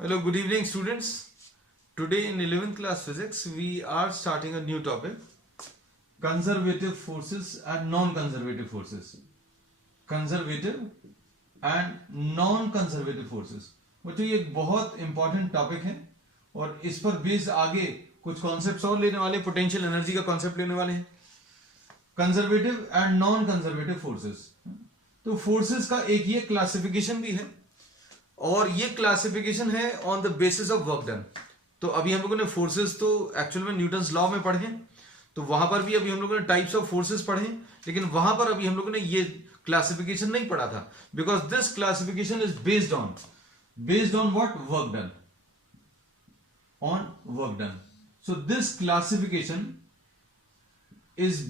Hello, good evening, students. Today in 11th class physics, we are starting a new topic: conservative forces and non-conservative forces. Conservative and non-conservative forces. बच्चों ये एक बहुत important topic है और इस पर based आगे कुछ कॉन्सेप्ट्स और लेने वाले, पोटेंशियल एनर्जी का कॉन्सेप्ट लेने वाले हैं. Conservative and non conservative forces. तो फोर्सेस का एक ये क्लासिफिकेशन भी है और ये क्लासिफिकेशन है on the basis of work done. तो अभी हम लोगों ने फोर्सेस तो एक्चुअल में न्यूटन्स लॉ में पढ़े, तो वहां पर भी अभी हम लोगों ने टाइप्स ऑफ फोर्सेस पढ़े, लेकिन वहां पर अभी हम लोगों ने ये क्लासिफिकेशन नहीं पढ़ा था, because this classification is based on what? Work done. On work done. So this classification is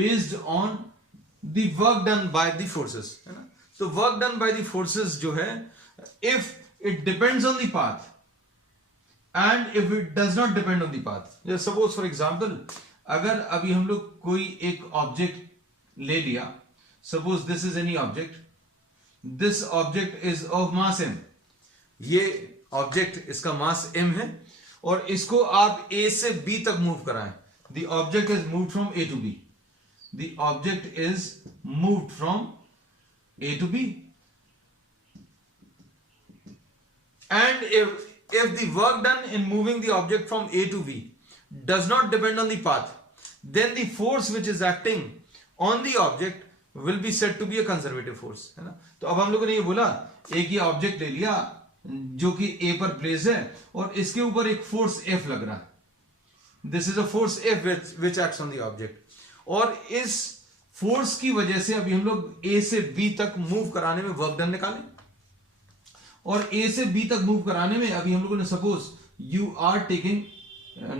based on the work done by the forces, है ना. तो work done by the forces जो है, if it depends on the path and if it does not depend on the path. Just suppose for example, अगर अभी हम लोग कोई एक ऑब्जेक्ट ले लिया, suppose this is any object, this object is of mass m. ये object, इसका मास m है और इसको आप a से b तक मूव कराएं. The object is moved from a to b. The object is moved from a to b. And if the work done in moving the object from A to B does not depend on the path, then the force which is acting on the object will be said to be a conservative force, है ना. तो अब हम लोगों ने ये बोला, एक ही ऑब्जेक्ट ले लिया जो कि A पर प्लेस है और इसके ऊपर एक फोर्स F लग रहा है. This is a force F which acts on the object. और इस फोर्स की वजह से अभी हम लोग A से B तक मूव कराने में वर्क डन निकालें, और A से B तक मूव कराने में अभी हम लोगों ने suppose you are taking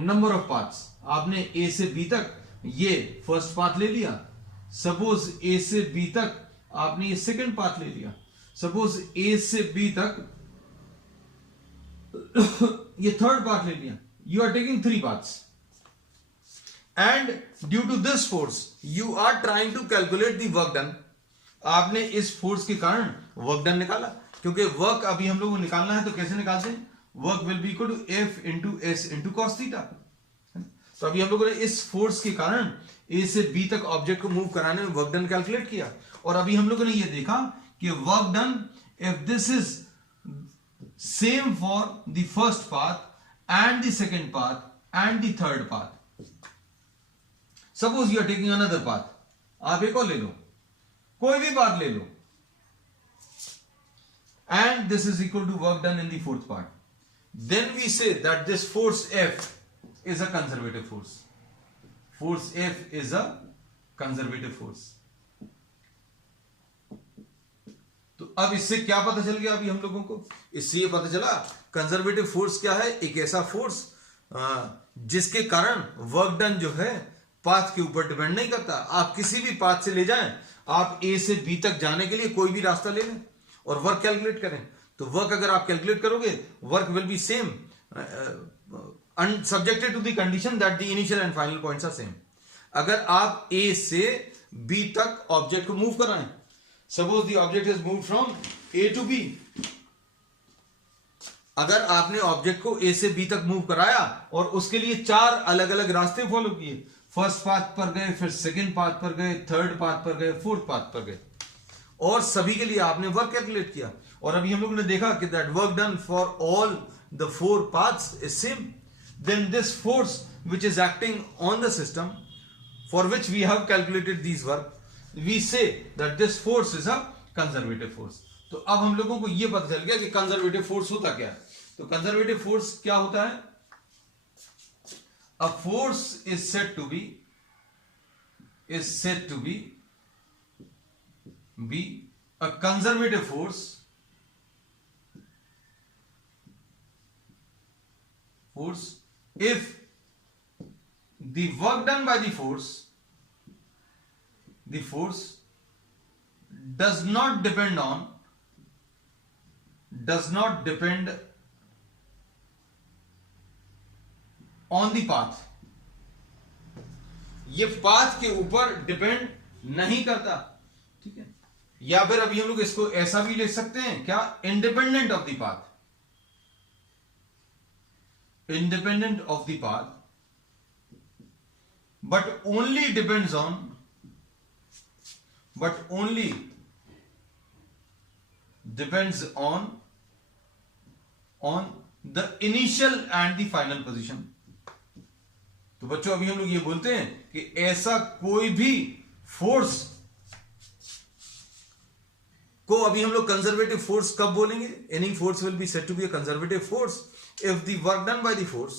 number of paths. आपने A से B तक ये फर्स्ट पाथ ले लिया, सपोज A से B तक आपने ये सेकंड पाथ ले लिया, सपोज A से B तक ये थर्ड पाथ ले लिया. You are taking 3 paths and due to this force you are trying to calculate the work done. आपने इस फोर्स के कारण वर्क डन निकाला, क्योंकि वर्क अभी हम लोग को निकालना है तो कैसे निकालते हैं? Work will be equal to F into S into cos theta. तो अभी हम लोगों ने इस फोर्स के कारण A से B तक ऑब्जेक्ट को मूव कराने में वर्क डन कैलकुलेट किया, और अभी हम लोगों ने ये देखा कि work done, if this is same for the first path and the second path and the third path. Suppose you are taking another path, आप एक और ले लो, कोई भी पाथ ले लो, and this is equal to work done in the fourth part, then we say that this force F is a conservative force. Force F is a conservative force. तो अब इससे क्या पता चल गया अभी हम लोगों को? इससे ये पता चला कंजर्वेटिव फोर्स क्या है? एक ऐसा फोर्स जिसके कारण वर्क डन जो है पाथ के ऊपर डिपेंड नहीं करता. आप किसी भी पाथ से ले जाएं, आप A से B तक जाने के लिए कोई भी रास्ता ले लें और वर्क कैलकुलेट करें, तो वर्क अगर आप कैलकुलेट करोगे, work will be same subjected to the condition that the initial and final points are same. अगर आप A से B तक ऑब्जेक्ट को मूव कराएं, suppose the object is move from A to B. अगर आपने ऑब्जेक्ट को A से B तक मूव कराया और उसके लिए 4 अलग अलग रास्ते फॉलो किए, फर्स्ट पाथ पर गए, फिर सेकेंड पाथ पर गए, थर्ड पाथ पर गए, फोर्थ पाथ पर गए, और सभी के लिए आपने वर्क कैलकुलेट किया, और अभी हम लोगों ने देखा कि that work done for all the 4 paths is same, then this force which is acting on the system for which we have calculated this work, we say that this force is a conservative force. तो अब हम लोगों को यह पता चल गया कि कंजर्वेटिव फोर्स होता क्या है. तो कंजर्वेटिव फोर्स क्या होता है? A force is said to be a conservative force if the work done by the force does not depend on the path. ये पाथ के ऊपर डिपेंड नहीं करता, ठीक है. या फिर अभी हम लोग इसको ऐसा भी लिख सकते हैं क्या? Independent of the path. independent of the path, but only depends on the initial and the final position. तो बच्चों अभी हम लोग ये बोलते हैं कि ऐसा कोई भी फोर्स को अभी हम लोग कंजर्वेटिव फोर्स कब बोलेंगे? Any force will be said to be a conservative force if the work done by the force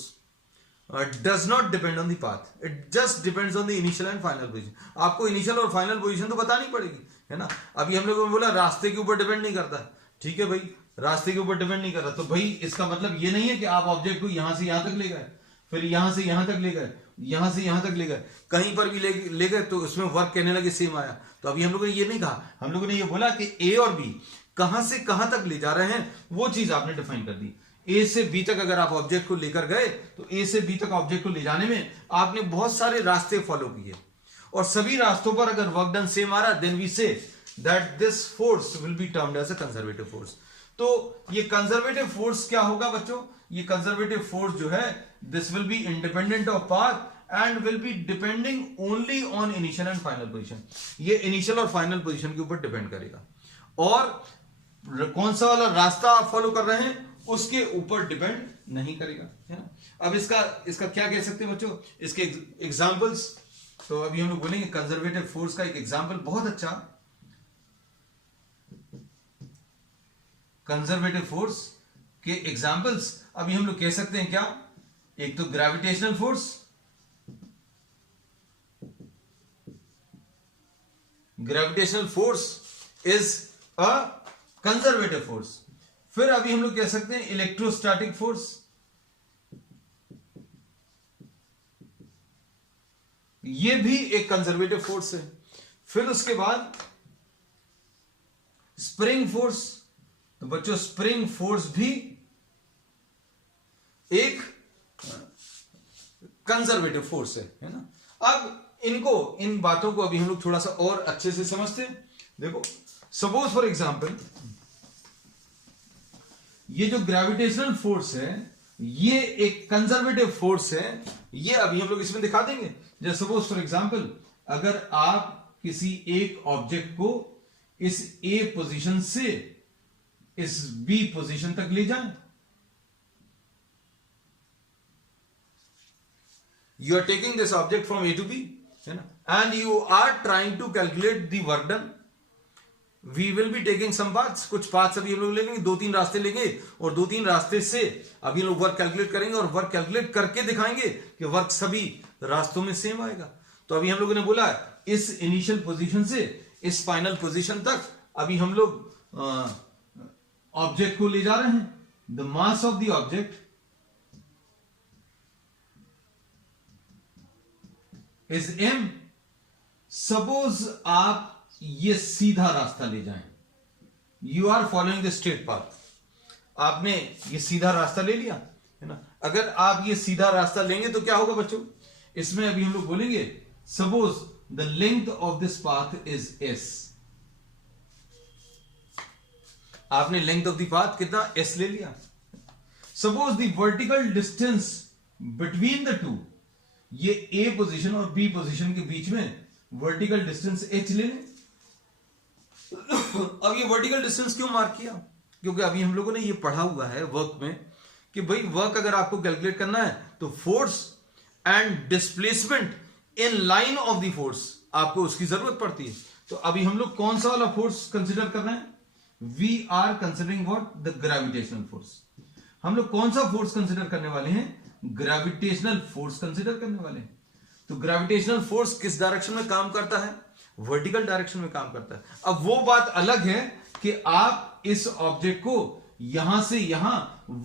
does not depend on the path, it just depends on the initial and final position. आपको initial और final position तो बतानी पड़ेगी, है ना. अभी हम लोगों ने बोला रास्ते के ऊपर डिपेंड नहीं करता, ठीक है भाई, रास्ते के ऊपर डिपेंड नहीं कर रहा. तो भाई इसका मतलब ये नहीं है कि आप ऑब्जेक्ट को यहां से यहां तक ले गए, फिर यहां से यहां तक ले गए, यहां से यहां तक ले गए, कहीं पर भी ले गए तो उसमें वर्क कहने लगे सेम आया. तो अभी हम लोगों ने ये नहीं कहा, हम लोगों ने ये बोला कि ए और बी कहां से कहां तक ले जा रहे हैं वो चीज आपने डिफाइन कर दी. ए से बी तक अगर आप ऑब्जेक्ट को लेकर गए तो ए से बी तक ऑब्जेक्ट को ले जाने में आपने बहुत सारे रास्ते फॉलो किए, और सभी रास्तों पर अगर वर्क डन सेम आ रहा है, then we say that this force will be termed as a conservative force. तो ये कंजर्वेटिव फोर्स क्या होगा बच्चों? ये कंजर्वेटिव फोर्स जो है this will be independent of path and will be depending only on initial and final position. ये initial और फाइनल पोजीशन के ऊपर डिपेंड करेगा, और कौन सा वाला रास्ता आप फॉलो कर रहे हैं उसके ऊपर डिपेंड नहीं करेगा, है ना. अब इसका क्या कह सकते हैं बच्चों? इसके एग्जांपल्स. तो अभी हम लोग बोलेंगे कंजर्वेटिव फोर्स का एक एग्जांपल बहुत अच्छा. कंजर्वेटिव फोर्स के एग्जांपल्स अभी हम लोग कह सकते हैं क्या? एक तो gravitational force, gravitational force is a conservative force. फिर अभी हम लोग कह सकते हैं इलेक्ट्रोस्टैटिक फोर्स, ये भी एक कंजर्वेटिव फोर्स है. फिर उसके बाद स्प्रिंग फोर्स. तो बच्चों स्प्रिंग फोर्स भी एक कंजर्वेटिव फोर्स है ना. अब इन बातों को अभी हम लोग थोड़ा सा और अच्छे से समझते हैं. देखो सपोज फॉर एग्जांपल ये जो ग्रेविटेशनल फोर्स है ये एक कंजर्वेटिव फोर्स है. ये अभी हम लोग इसमें दिखा देंगे. जैसे सपोज फॉर एग्जांपल अगर आप किसी एक ऑब्जेक्ट को इस ए पोजीशन से इस बी पोजीशन तक ले जाएं, you are taking this object from A to B, है ना, and you are trying to calculate the work done. We will be taking some paths. कुछ paths अभी हम लोग लेंगे, 2-3 रास्ते लेंगे, और 2-3 रास्ते से अभी हम लोग वर्क कैलकुलेट करेंगे, और वर्क कैलकुलेट करके दिखाएंगे कि वर्क सभी रास्तों में सेम आएगा. तो अभी हम लोगों ने बोला इस इनिशियल पोजीशन से इस फाइनल पोजीशन तक अभी हम लोग ऑब्जेक्ट को ले जा रहे हैं. The mass of the object is m. Suppose आप ये सीधा रास्ता ले जाएं, you are following the straight path. आपने ये सीधा रास्ता ले लिया, है ना. अगर आप ये सीधा रास्ता लेंगे तो क्या होगा बच्चों? इसमें अभी हम लोग बोलेंगे suppose the length of this path is s. आपने लेंथ ऑफ द पाथ कितना s ले लिया. Suppose the vertical distance between the two, ये A पोजीशन और B पोजीशन के बीच में वर्टिकल डिस्टेंस h ले लें. अब ये वर्टिकल डिस्टेंस क्यों मार्क किया? क्योंकि अभी हम लोगों ने ये पढ़ा हुआ है वर्क में कि भाई वर्क अगर आपको कैलकुलेट करना है तो force and displacement in line of the force आपको उसकी जरूरत पड़ती है. तो अभी हम लोग कौन सा वाला फोर्स कंसिडर कर रहे हैं? We are considering what? The gravitational force. हम लोग कौन सा फोर्स कंसिडर करने वाले हैं? ग्रेविटेशनल फोर्स कंसिडर करने वाले हैं. तो ग्रेविटेशनल फोर्स किस डायरेक्शन में काम करता है? वर्टिकल डायरेक्शन में काम करता है. अब वो बात अलग है कि आप इस ऑब्जेक्ट को यहां से यहां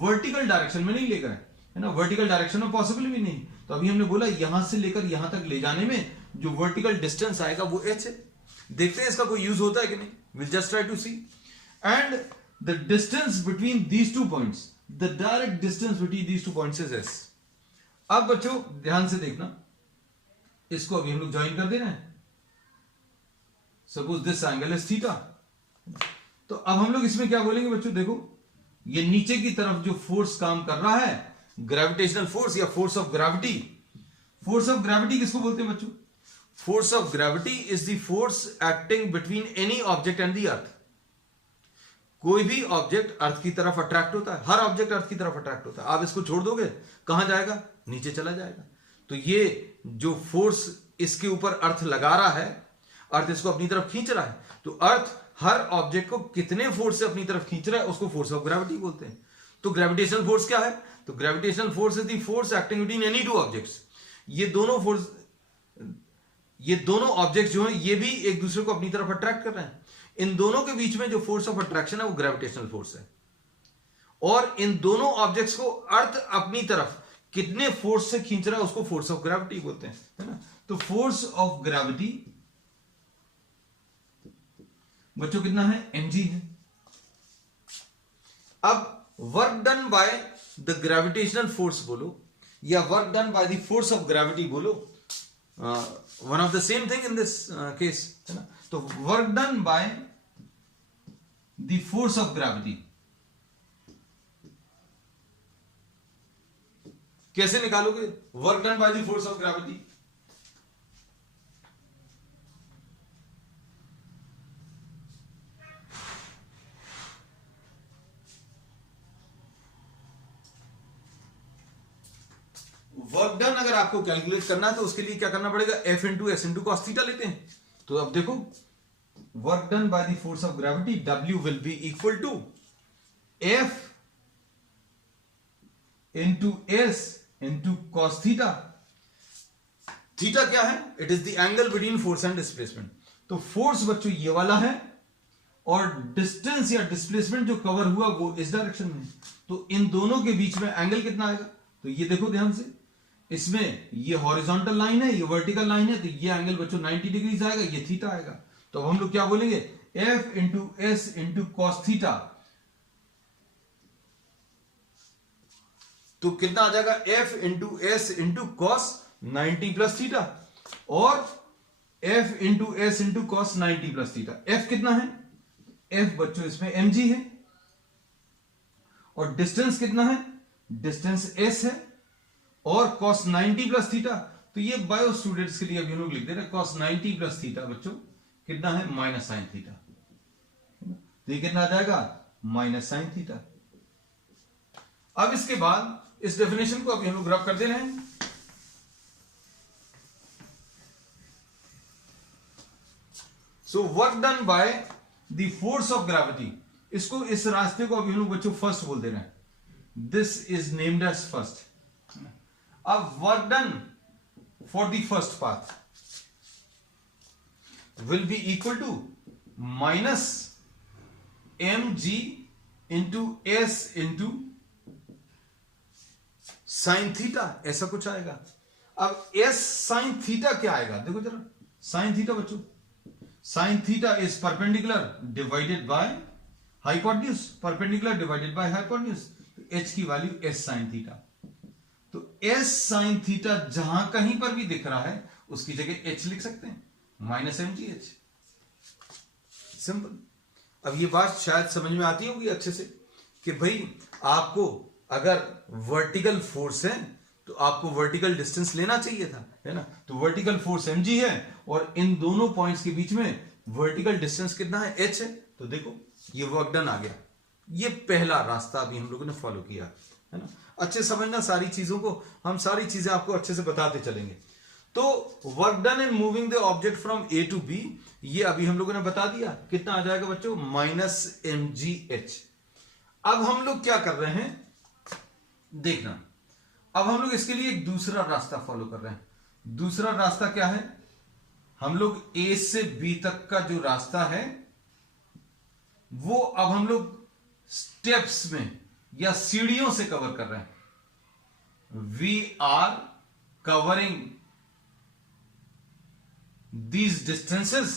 वर्टिकल डायरेक्शन में नहीं ले गए, है ना. वर्टिकल डायरेक्शन में पॉसिबल भी नहीं. तो अभी हमने बोला यहां से लेकर यहां तक ले जाने में जो वर्टिकल डिस्टेंस आएगा वो h है. देखते हैं इसका कोई यूज होता है कि नहीं. Will just try to see. And the distance between these two points, the direct distance between these two points is s. अब बच्चों ध्यान से देखना, इसको अभी हम लोग ज्वाइन कर दे रहे हैं. Suppose this angle is theta. तो अब हम लोग इसमें क्या बोलेंगे बच्चों? देखो ये नीचे की तरफ जो फोर्स काम कर रहा है ग्रेविटेशनल फोर्स या force of gravity. Force of gravity किसको बोलते हैं बच्चों? Force of gravity is the force acting between any object and the earth. कोई भी ऑब्जेक्ट अर्थ की तरफ अट्रैक्ट होता है, हर ऑब्जेक्ट अर्थ की तरफ अट्रैक्ट होता है। आप इसको छोड़ दोगे कहां जाएगा? नीचे चला जाएगा। तो ये जो फोर्स इसके ऊपर अर्थ लगा रहा है, अर्थ इसको अपनी तरफ खींच रहा है, तो अर्थ हर ऑब्जेक्ट को कितने फोर्स से अपनी तरफ खींच रहा है उसको फोर्स ऑफ ग्रेविटी बोलते हैं। तो ग्रेविटेशनल फोर्स क्या है? तो gravitational force is the force acting between any two objects. ये दोनों ऑब्जेक्ट जो हैं ये भी एक दूसरे को अपनी तरफ अट्रैक्ट कर रहे हैं। इन दोनों के बीच में जो फोर्स ऑफ अट्रैक्शन है वो ग्रेविटेशनल फोर्स है। और इन दोनों ऑब्जेक्ट्स को अर्थ अपनी तरफ कितने फोर्स से खींच रहा है उसको फोर्स ऑफ ग्रेविटी बोलते हैं, है ना। तो फोर्स ऑफ ग्रेविटी बच्चों कितना है? mg है। अब work done by the gravitational force बोलो या work done by the force of gravity बोलो, one of the same thing in this case, है ना। तो work done by the force of gravity कैसे निकालोगे? Work done by the force of gravity work done अगर आपको calculate करना है तो उसके लिए क्या करना पड़ेगा? F into S into cos theta लेते हैं। तो अब देखो work done by the force of gravity W will be equal to F into S into cos theta. Theta क्या है? It is the angle between force and displacement. तो force बच्चों ये वाला है और डिस्टेंस या डिस्प्लेसमेंट जो कवर हुआ वो इस डायरेक्शन में। तो इन दोनों के बीच में एंगल कितना आएगा? तो ये देखो ध्यान से, इसमें ये हॉरिजॉन्टल लाइन है, ये वर्टिकल लाइन है, तो ये एंगल बच्चों 90 डिग्रीज आएगा, ये थीटा आएगा। तो अब हम लोग क्या बोलेंगे? F into S into cos theta. तो कितना आ जाएगा? F into S into cos 90 plus theta और F into S into cos 90 plus theta. F कितना है? F बच्चों इसमें mg है और डिस्टेंस कितना है? डिस्टेंस s है और cos 90 प्लस थीटा। तो ये बायो स्टूडेंट्स के लिए अभी हम लोग लिख दे रहे हैं cos 90 प्लस थीटा बच्चों कितना है? Minus sine theta. तो ये कितना आ जाएगा? Minus sine theta. अब इसके बाद इस डेफिनेशन को अभी हम लोग रब कर दे रहे हैं। So work done by the force of gravity, इसको इस रास्ते को अभी हम लोग बच्चों फर्स्ट बोल दे रहे हैं। This is named as first. अब work done for the first path will be equal to minus mg into s into sin theta, ऐसा कुछ आएगा। अब s sin theta क्या आएगा? देखो जरा, sin theta बच्चों, sin theta is perpendicular divided by hypotenuse, perpendicular divided by hypotenuse। H की वैल्यू S sin थीटा। तो S sin थीटा जहां कहीं पर भी दिख रहा है उसकी जगह H लिख सकते हैं, माइनस mgh। सिंपल। अब ये बात शायद समझ में आती होगी अच्छे से कि भाई आपको अगर वर्टिकल फोर्स है तो आपको वर्टिकल डिस्टेंस लेना चाहिए था, है ना। तो वर्टिकल फोर्स mg है और इन दोनों पॉइंट्स के बीच में वर्टिकल डिस्टेंस कितना है? H है। तो देखो ये वर्क डन आ गया। ये पहला रास्ता अभी हम लोगों ने फॉलो किया, है ना। अच्छे समझना सारी चीजों को, हम सारी चीजें आपको अच्छे से बताते चलेंगे। तो work done in moving the object from A to B, ये अभी हम लोगों ने बता दिया। कितना आ जाएगा बच्चों? Minus mgh। अब हम लोग क्या कर रहे हैं देखना, अब हम लोग इसके लिए एक दूसरा रास्ता फॉलो कर रहे हैं। दूसरा रास्ता क्या है? हम लोग ए से बी तक का जो रास्ता है वो अब हम लोग स्टेप्स में या सीढ़ियों से कवर कर रहे हैं। We are covering these distances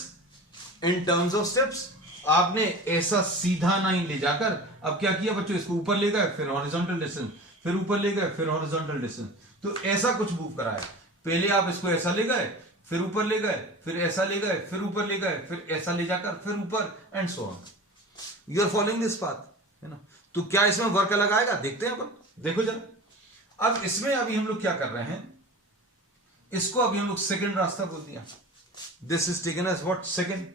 in terms of steps. आपने ऐसा सीधा लाइन ले जाकर अब क्या किया बच्चों? इसको ऊपर ले गए, फिर हॉरिजॉन्टल डिस्टेंस, फिर ऊपर ले गए, फिर हॉरिजॉन्टल डिस्टेंस। तो ऐसा कुछ मूव कराया। पहले आप इसको ऐसा ले गए, फिर ऊपर ले गए, फिर ऐसा ले गए, फिर ऊपर ले गए, फिर ऐसा ले जाकर फिर ऊपर, and so on. You are following this path, है ना। तो क्या इसमें वर्क अलग आएगा? देखते हैं अपन। देखो जरा, अब इसमें अभी हम लोग क्या कर रहे हैं, इसको अभी हम लोग सेकंड रास्ता बोल दिया, this is taken as what, second.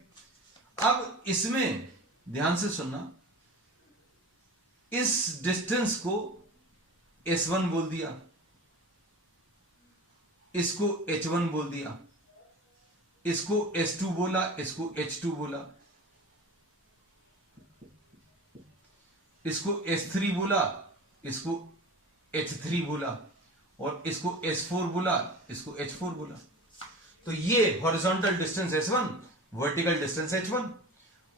अब इसमें ध्यान से सुनना, इस डिस्टेंस को S1 बोल दिया, इसको H1 बोल दिया, इसको S2 बोला, इसको H2 बोला, इसको S3 बोला, इसको H3 बोला, और इसको S4 बोला, इसको H4 बोला। तो ये horizontal distance S1, vertical distance H1,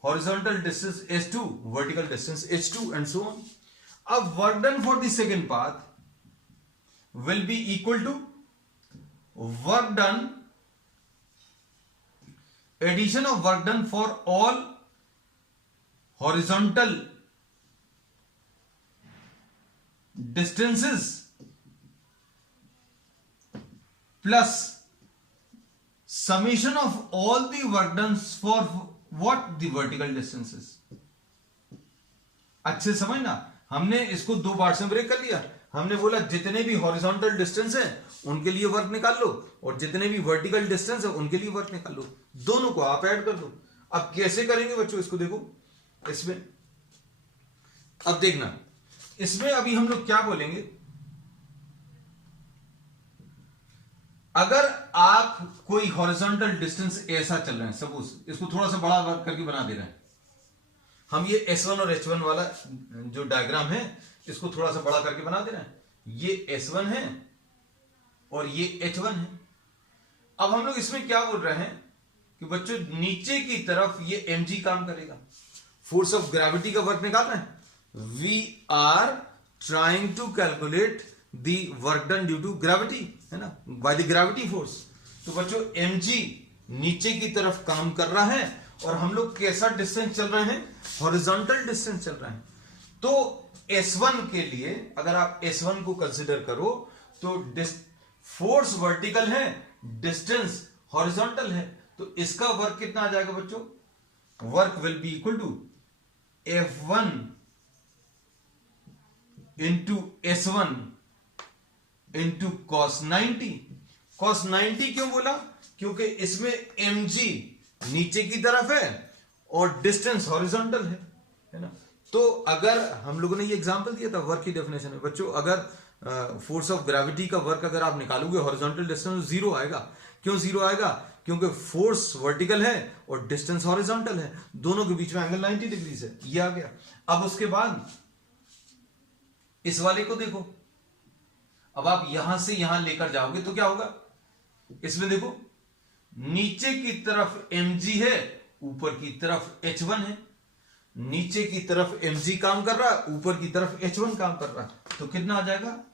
horizontal distance S2, vertical distance H2, and so on. अब work done for the second path will be equal to work done, addition of work done for all horizontal distances plus summation of all the work done for what the vertical distances। अच्छे समझना, हमने इसको दो parts में break कर लिया। हमने बोला जितने भी हॉरिजॉन्टल डिस्टेंस है उनके लिए वर्क निकाल लो, और जितने भी वर्टिकल डिस्टेंस है उनके लिए वर्क निकाल लो, दोनों को आप ऐड कर दो। अब कैसे करेंगे बच्चों, इसको देखो, इसमें अब देखना, इसमें अभी हम लोग क्या बोलेंगे, अगर आप कोई हॉरिजॉन्टल डिस्टेंस ऐसा चल रहे हैं, सपोज इसको थोड़ा सा बड़ा वर्क करके बना दे रहे हैं हम, ये S1 और H1 वाला जो डायग्राम है इसको थोड़ा सा बड़ा करके बना दे रहे हैं, ये S1 है और ये H1 है। अब हम लोग इसमें क्या बोल रहे हैं कि बच्चों नीचे की तरफ ये mg काम करेगा, फोर्स ऑफ ग्रेविटी का वर्क निकाल रहे हैं। We are trying to calculate the work done due to gravity, है ना, बाय द ग्रेविटी फोर्स। तो बच्चों mg नीचे की तरफ काम कर रहा है, और हम लोग कैसा डिस्टेंस चल रहे हैं, हॉरिजॉन्टल डिस्टेंस चल रहे हैं। तो S1 के लिए अगर आप S1 को कंसिडर करो तो फोर्स वर्टिकल है, डिस्टेंस हॉरिजॉन्टल है, तो इसका वर्क कितना आ जाएगा बच्चों, work will be equal to F1 into S1 into cos 90। cos 90 क्यों बोला, क्योंकि इसमें mg नीचे की तरफ है और डिस्टेंस हॉरिजॉन्टल है ना। तो अगर हम लोगों ने ये एग्जांपल दिया था वर्क की डेफिनेशन में बच्चों, अगर फोर्स ऑफ ग्रेविटी का वर्क अगर आप निकालोगे हॉरिजॉन्टल डिस्टेंस, जीरो आएगा। क्यों जीरो आएगा, क्योंकि फोर्स वर्टिकल है और डिस्टेंस हॉरिजॉन्टल है, दोनों के बीच में एंगल 90 डिग्री है, ये आ गया। अब उसके बाद इस वाले को देखो, अब आप यहां से यहां लेकर जाओगे तो क्या होगा, इसमें देखो नीचे की तरफ mg है, ऊपर की तरफ H1 है, नीचे की तरफ mg काम कर रहा है, ऊपर की तरफ H1 काम कर रहा है, तो कितना आ जाएगा,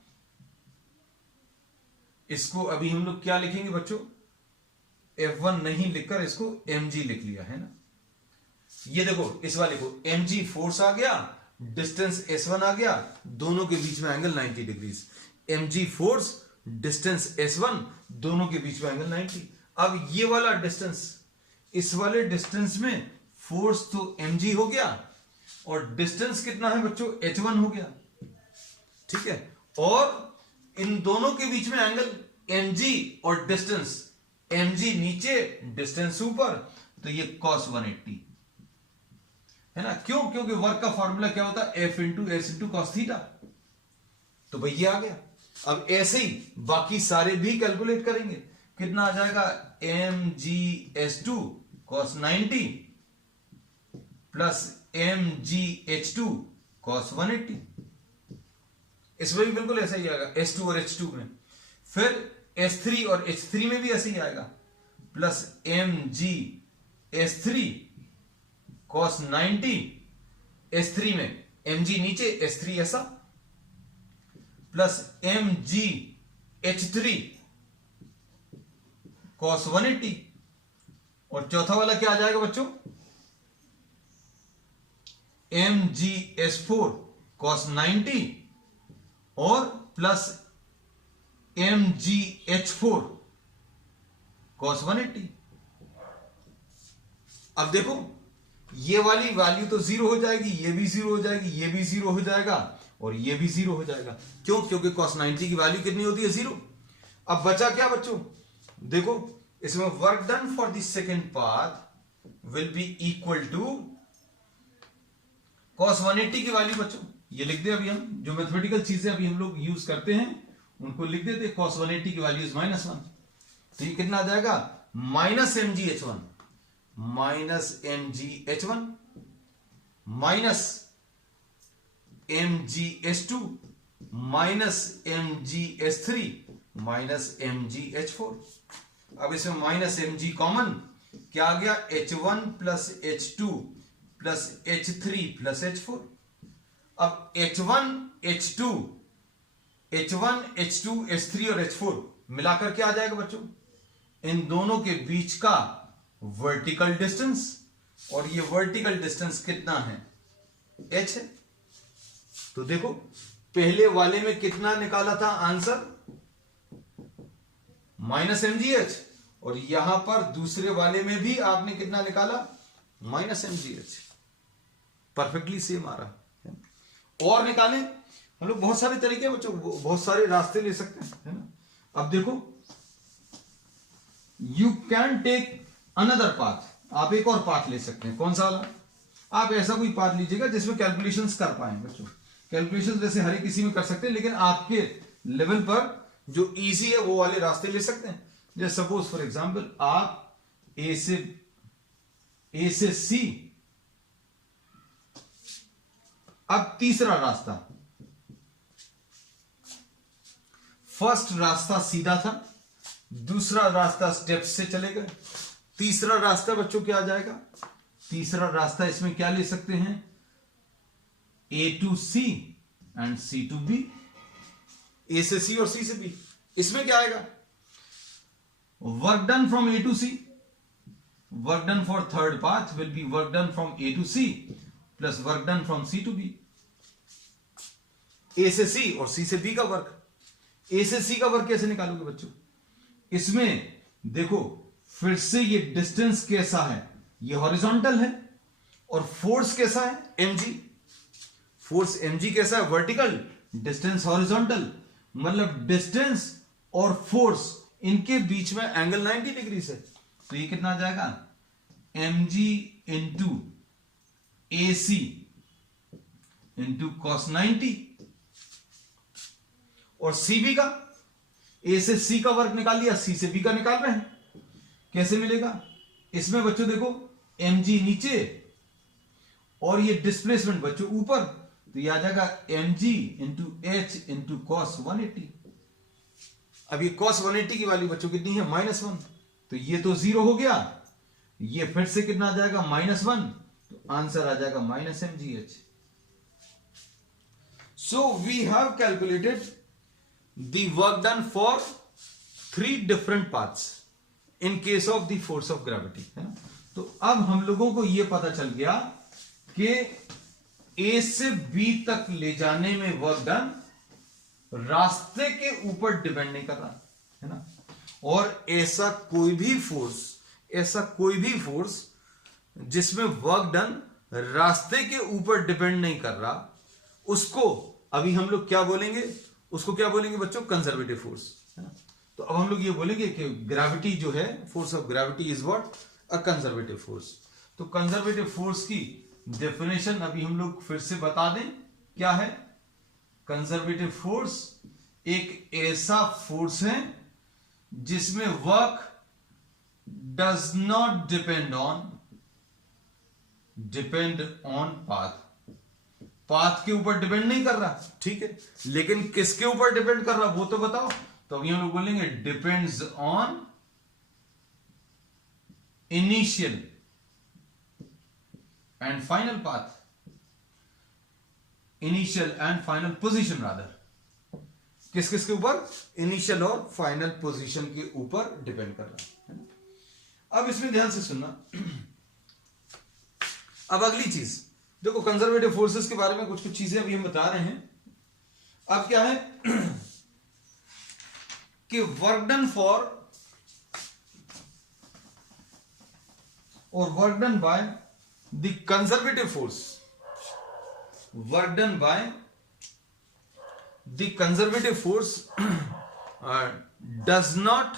इसको अभी हम लोग क्या लिखेंगे बच्चों, F1 नहीं लिखकर इसको mg लिख लिया है ना। ये देखो इस वाले को mg फोर्स आ गया, डिस्टेंस S1 आ गया, दोनों के बीच में angle 90 degree, mg force distance S1, दोनों के बीच में एंगल 90। अब ये वाला डिस्टेंस, इस वाले डिस्टेंस में फोर्स तो mg हो गया और डिस्टेंस कितना है बच्चों, H1 हो गया, ठीक है, और इन दोनों के बीच में एंगल mg और डिस्टेंस, mg नीचे डिस्टेंस ऊपर, तो ये cos 180 है ना। क्यों, क्योंकि वर्क का फॉर्मूला क्या होता है, F into S into cos theta, तो भाई ये आ गया। अब ऐसे ही बाकी सारे भी कैलकुलेट करेंगे, कितना आ जाएगा, mgS2 cos 90 plus mgH2 cos 180, इसमें भी बिल्कुल ऐसा ही आएगा, S2 और H2 में। फिर S3 और H3 में भी ऐसे ही आएगा, प्लस mgS3 cos 90, S3 में mg नीचे, S3 ऐसा, प्लस mgH3 cos 180, और चौथा वाला क्या आ जाएगा बच्चों, mgS4 cos 90 और प्लस mgH4 cos 180। अब देखो ये वाली वैल्यू तो जीरो हो जाएगी, ये भी जीरो हो जाएगी, ये भी जीरो हो जाएगा और ये भी जीरो हो जाएगा। क्यों? क्योंकि cos 90 की वैल्यू कितनी होती है? जीरो। अब बचा क्या बच्चों? देखो इसमें work done for the second path will be equal to cos 180 की वैल्यू बच्चों ये लिख दे। अभी हम जो मैथमेटिकल चीजें अभी हम लोग यूज करते हैं उनको लिख देते। cos 180 की वैल्यू इज -1, तो ये कितना आ जाएगा? -mgh1 -mgh1 minus mgh2 -mgh3 -mgh4। अब इसमें -mg कॉमन, क्या आ गया? h1 + h2 + h3 + h4। अब h1 h2 h3 और h4 मिलाकर क्या आ जाएगा बच्चों? इन दोनों के बीच का वर्टिकल डिस्टेंस, और ये वर्टिकल डिस्टेंस कितना है? h है। तो देखो पहले वाले में कितना निकाला था आंसर? -mgh, और यहां पर दूसरे वाले में भी आपने कितना निकाला? -mgh। परफेक्टली सेम आ रहा है। और निकालें हम लोग, बहुत सारे तरीके हैं बच्चों, बहुत सारे रास्ते ले सकते हैं, है ना। अब देखो you can take another path, आप एक और पाथ ले सकते हैं। कौन सा वाला? आप ऐसा कोई पाथ लीजिएगा जिसमें कैलकुलेशंस कर पाए बच्चों। कैलकुलेशंस वैसे हर किसी में कर सकते हैं, लेकिन आपके लेवल पर जो इजी है वो वाले रास्ते ले सकते हैं। जैसे सपोज फॉर एग्जांपल आप ए से सी, अब तीसरा रास्ता, फर्स्ट रास्ता सीधा था, दूसरा रास्ता स्टेप से चले गए, तीसरा रास्ता बच्चों क्या आ जाएगा? तीसरा रास्ता इसमें क्या ले सकते हैं? A to C and C to B, A से C और C से B। इसमें क्या आएगा? Work done from A to C, work done for third path will B work done from A to C plus work done from C to B। A से C और C से B का work, A से C का work कैसे निकालोगे बच्चों? इसमें देखो फिर से ये डिस्टेंस कैसा है? ये हॉरिजॉन्टल है, और फोर्स कैसा है? mg। फोर्स mg कैसा है? वर्टिकल, डिस्टेंस हॉरिजॉन्टल, मतलब डिस्टेंस और फोर्स इनके बीच में एंगल 90 डिग्री से। तो ये कितना आ जाएगा? mg into AC into cos 90, और CB का, A से C का वर्क निकाल लिया, C से B का निकाल रहे हैं, कैसे मिलेगा? इसमें बच्चों देखो mg नीचे और ये डिस्प्लेसमेंट बच्चों ऊपर, तो ये आ जाएगा mg into h into cos 180। अब ये cos 180 की वैल्यू बच्चों कितनी है? -1, तो ये तो जीरो हो गया, ये फिर से कितना आ जाएगा? -1, तो आंसर आ जाएगा -mgh। So we have calculated the work done for 3 different paths in case of the force of gravity, है ना। तो अब हम लोगों को यह पता चल गया कि A से B तक ले जाने में वर्क डन रास्ते के ऊपर डिपेंड नहीं कर रहा, है ना। और ऐसा कोई भी फोर्स जिसमें वर्क डन रास्ते के ऊपर डिपेंड नहीं कर रहा, उसको अभी हम लोग क्या बोलेंगे? उसको क्या बोलेंगे बच्चों? कंजर्वेटिव फोर्स, है ना। तो अब हम लोग ये बोलेंगे कि ग्रेविटी जो है, force of gravity is what? A conservative force. तो कंजर्वेटिव फोर्स की डेफिनेशन अभी हम लोग फिर से बता दें, क्या है? कंजर्वेटिव फोर्स एक ऐसा फोर्स है जिसमें work does not depend on path के ऊपर डिपेंड नहीं कर रहा, ठीक है, लेकिन किसके ऊपर डिपेंड कर रहा वो तो बताओ। तो अभी हम लोग बोलेंगे depends on initial and final path, initial and final position rather. किस किस के ऊपर? इनिशियल और फाइनल पोजीशन के ऊपर डिपेंड कर रहा है। अब इसमें ध्यान से सुनना। अब अगली चीज देखो, कंजर्वेटिव फोर्सेस के बारे में कुछ कुछ चीजें अभी हम बता रहे हैं। अब क्या है कि वर्क डन फॉर और work done by the conservative force work done by the conservative force does not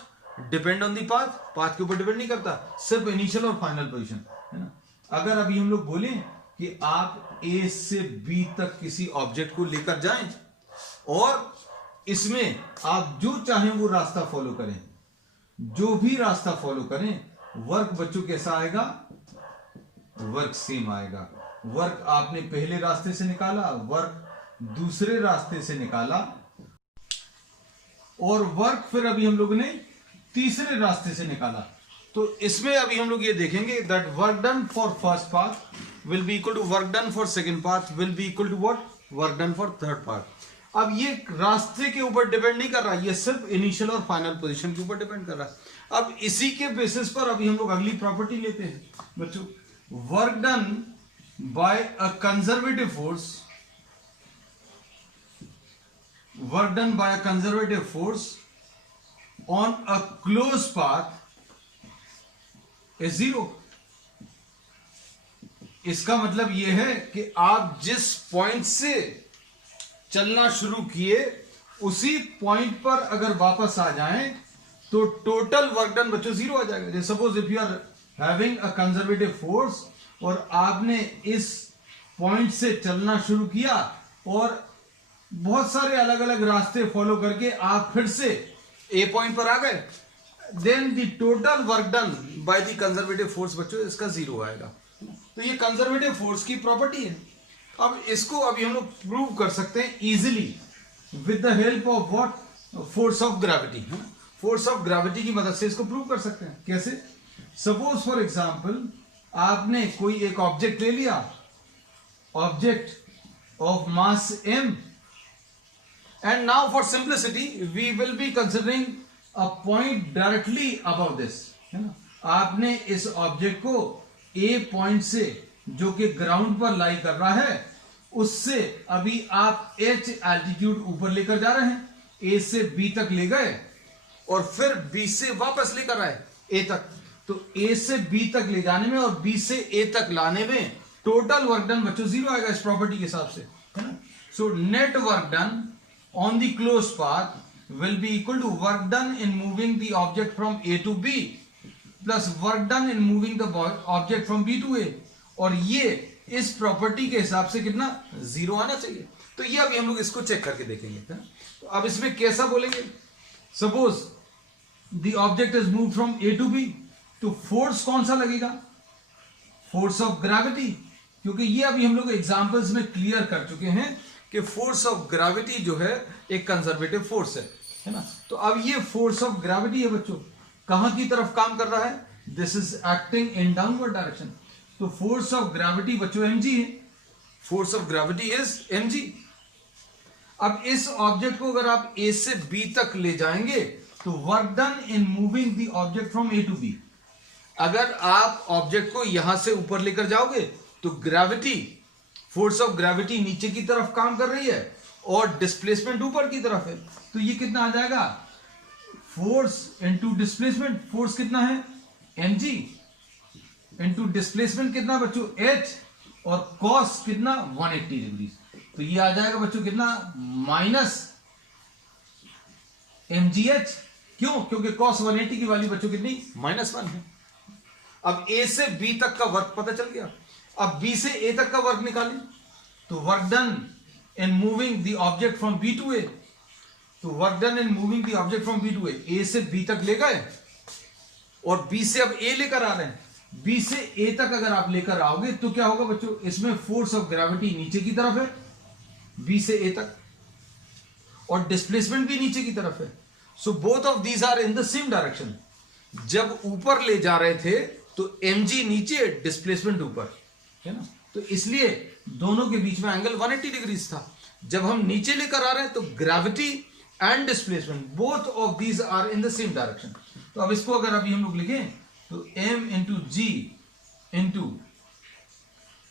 depend on the path के ऊपर डिपेंड नहीं करता, सिर्फ इनिशियल और फाइनल पोजीशन, है ना। अगर अभी हम लोग बोले कि आप ए से बी तक किसी ऑब्जेक्ट को लेकर जाएं और इसमें आप जो चाहें वो रास्ता फॉलो करें, जो भी रास्ता फॉलो करें, वर्क बच्चों कैसा आएगा? वर्क सेम आएगा। वर्क आपने पहले रास्ते से निकाला, वर्क दूसरे रास्ते से निकाला, और वर्क फिर अभी हम लोगों ने तीसरे रास्ते से निकाला। तो इसमें अभी हम लोग ये देखेंगे that work done for first path will be equal to work done for second path will be equal to what? Work done for third path. अब ये रास्ते के ऊपर डिपेंड नहीं कर रहा, ये सिर्फ इनिशियल और फाइनल पोजीशन के ऊपर डिपेंड कर रहा है। अब इसी के बेसिस पर अभी हम लोग अगली प्रॉपर्टी लेते हैं बच्चों। Work done bye a conservative force, work done bye a conservative force on a close path is zero. इसका मतलब यह है कि आप जिस पॉइंट से चलना शुरू किए उसी पॉइंट पर अगर वापस आ जाएं तो टोटल वर्क डन बच्चों जीरो आ जाएगा। जैसे suppose if you are having a conservative force और आपने इस पॉइंट से चलना शुरू किया और बहुत सारे अलग अलग रास्ते फॉलो करके आप फिर से ए पॉइंट पर आ गए, then the total work done by the conservative force बच्चों इसका जीरो आएगा। तो ये कंजर्वेटिव फोर्स की प्रॉपर्टी है। अब इसको अभी हम लोग प्रूव कर सकते हैं easily with the help of what? Force of gravity. Force of gravity की मदद से इसको प्रूव कर सकते हैं। कैसे? सपोज फॉर एग्जांपल आपने कोई एक ऑब्जेक्ट ले लिया, object of mass m, and now for simplicity we will be considering a point directly above this, है ना। आपने इस ऑब्जेक्ट को A पॉइंट से जो कि ग्राउंड पर लाई कर रहा है उससे अभी आप h एल्टीट्यूड ऊपर लेकर जा रहे हैं, A से B तक ले गए और फिर B से वापस लेकर आए A तक। तो A से B तक ले जाने में और B से A तक लाने में टोटल वर्क डन बच्चों जीरो आएगा इस प्रॉपर्टी के हिसाब से, है ना। So net work done on the closed path will be equal to work done in moving the object from A to B plus work done in moving the object from B to A, और ये इस property के हिसाब से कितना? Zero आना चाहिए। तो ये अभी हम लोग इसको चेक करके देखेंगे, है ना। तो अब इसमें कैसा बोलेंगे? Suppose the object is move from A to B, तो फोर्स कौन सा लगेगा? फोर्स ऑफ ग्रेविटी, क्योंकि ये अभी हम लोग एग्जांपल्स में क्लियर कर चुके हैं कि फोर्स ऑफ ग्रेविटी जो है एक कंजर्वेटिव फोर्स है ना। तो अब ये फोर्स ऑफ ग्रेविटी है बच्चों, कहां की तरफ काम कर रहा है? This is acting in downward direction. तो फोर्स ऑफ ग्रेविटी बच्चों mg है, force of gravity is mg। अब इस ऑब्जेक्ट को अगर आप A से B तक ले जाएंगे तो work done in moving the object from A to B, अगर आप ऑब्जेक्ट को यहां से ऊपर लेकर जाओगे तो ग्रेविटी, फोर्स ऑफ ग्रेविटी नीचे की तरफ काम कर रही है और डिस्प्लेसमेंट ऊपर की तरफ है। तो ये कितना आ जाएगा? Force into displacement. फोर्स कितना है? mg इनटू डिस्प्लेसमेंट कितना बच्चों? h, और कॉस कितना? 180 डिग्री। तो ये आ जाएगा बच्चों कितना? Minus mgh। क्यों? क्योंकि कॉस 180 की वैल्यू बच्चों कितनी? -1 है। अब A से B तक का वर्क पता चल गया। अब B से A तक का वर्क निकालें तो work done in moving the object from B to A, तो work done in moving the object from B to A से B तक ले गए और B से अब A लेकर आ रहे हैं। B से A तक अगर आप लेकर आओगे तो क्या होगा बच्चों? इसमें फोर्स ऑफ ग्रेविटी नीचे की तरफ है B से A तक और डिस्प्लेसमेंट भी नीचे की तरफ है। So both of these are in the same direction. जब ऊपर ले जा रहे थे तो mg नीचे, डिस्प्लेसमेंट ऊपर, है ना। तो इसलिए दोनों के बीच में एंगल 180 डिग्री था। जब हम नीचे लेकर आ रहे हैं तो gravity and displacement both of these are in the same direction. तो अब इसको अगर अभी हम लोग लिखें तो m इंटू जी इंटू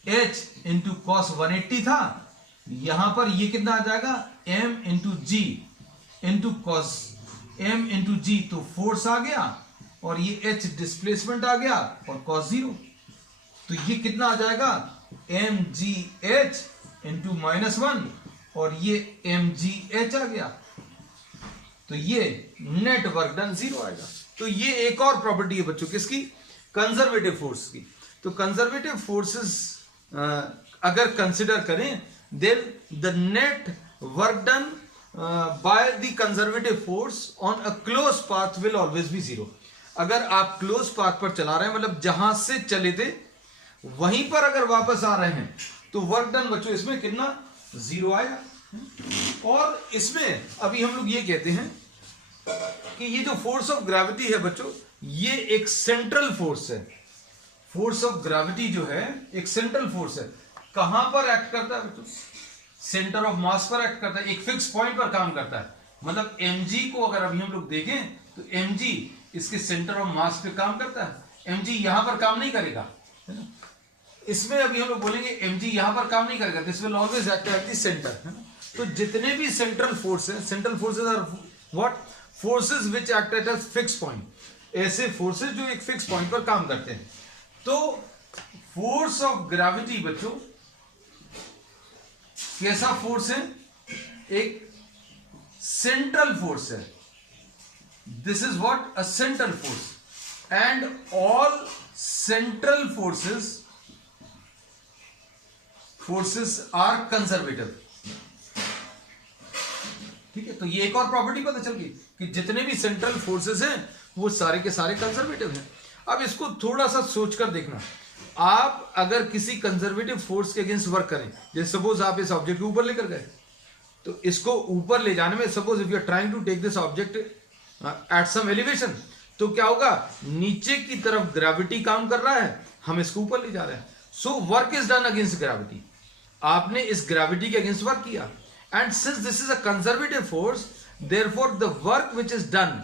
h इंटू कॉस 180 था, यहां पर ये कितना आ जाएगा? m इंटू जी इंटू कॉस m इंटू जी, तो फोर्स आ गया और ये h डिस्प्लेसमेंट आ गया और कॉस 0। तो ये कितना आ जाएगा, mgh इंटू -1, और ये mgh आ गया, तो ये नेट वर्क डन 0 आएगा। तो ये एक और प्रॉपर्टी है बच्चों किसकी, कंजर्वेटिव फोर्स की। तो कंजर्वेटिव फोर्सेस अगर कंसिडर करें, then the net work done by the conservative force on a close path will always be 0। अगर आप क्लोज पाथ पर चला रहे हैं, मतलब जहां से चले थे वहीं पर अगर वापस आ रहे हैं, तो वर्क डन बच्चों इसमें कितना, 0 आएगा। और इसमें अभी हम लोग ये कहते हैं कि ये जो फोर्स ऑफ ग्रेविटी है बच्चों, ये एक सेंट्रल फोर्स है। फोर्स ऑफ ग्रेविटी जो है एक सेंट्रल फोर्स है। कहां पर एक्ट करता है बच्चों, सेंटर ऑफ मास पर एक्ट करता है, एक फिक्स पॉइंट पर काम करता है। मतलब mg को अगर अभी हम लोग देखें तो mg इसके सेंटर ऑफ मास पे काम करता है। mg यहां पर काम नहीं करेगा, है ना। इसमें अभी हम लोग बोलेंगे mg यहां पर काम नहीं करेगा, this will always act at the centre, है ना। तो जितने भी सेंट्रल फोर्स हैं, central forces are what, forces which act at a fix point, ऐसे फोर्सेस जो एक फिक्स पॉइंट पर काम करते हैं। तो फोर्स ऑफ ग्रेविटी बच्चों कैसा फोर्स है, एक सेंट्रल फोर्स है। This is what, a central force, and all central forces are conservative. ठीक है, तो ये एक और प्रॉपर्टी पता चल गई कि जितने भी सेंट्रल फोर्सेस हैं वो सारे के सारे कंजर्वेटिव हैं। अब इसको थोड़ा सा सोचकर देखना, आप अगर किसी कंजर्वेटिव फोर्स के अगेंस्ट वर्क करें, जैसे सपोज आप इस ऑब्जेक्ट को ऊपर लेकर गए, तो इसको ऊपर ले जाने में, suppose if you are trying to take this object at some elevation, तो क्या होगा, नीचे की तरफ ग्रेविटी काम कर रहा है, हम इसको ऊपर ले जा रहे हैं। So work is done against gravity, आपने इस ग्रेविटी के अगेंस्ट वर्क किया, and since this is a conservative force, therefore the work which is done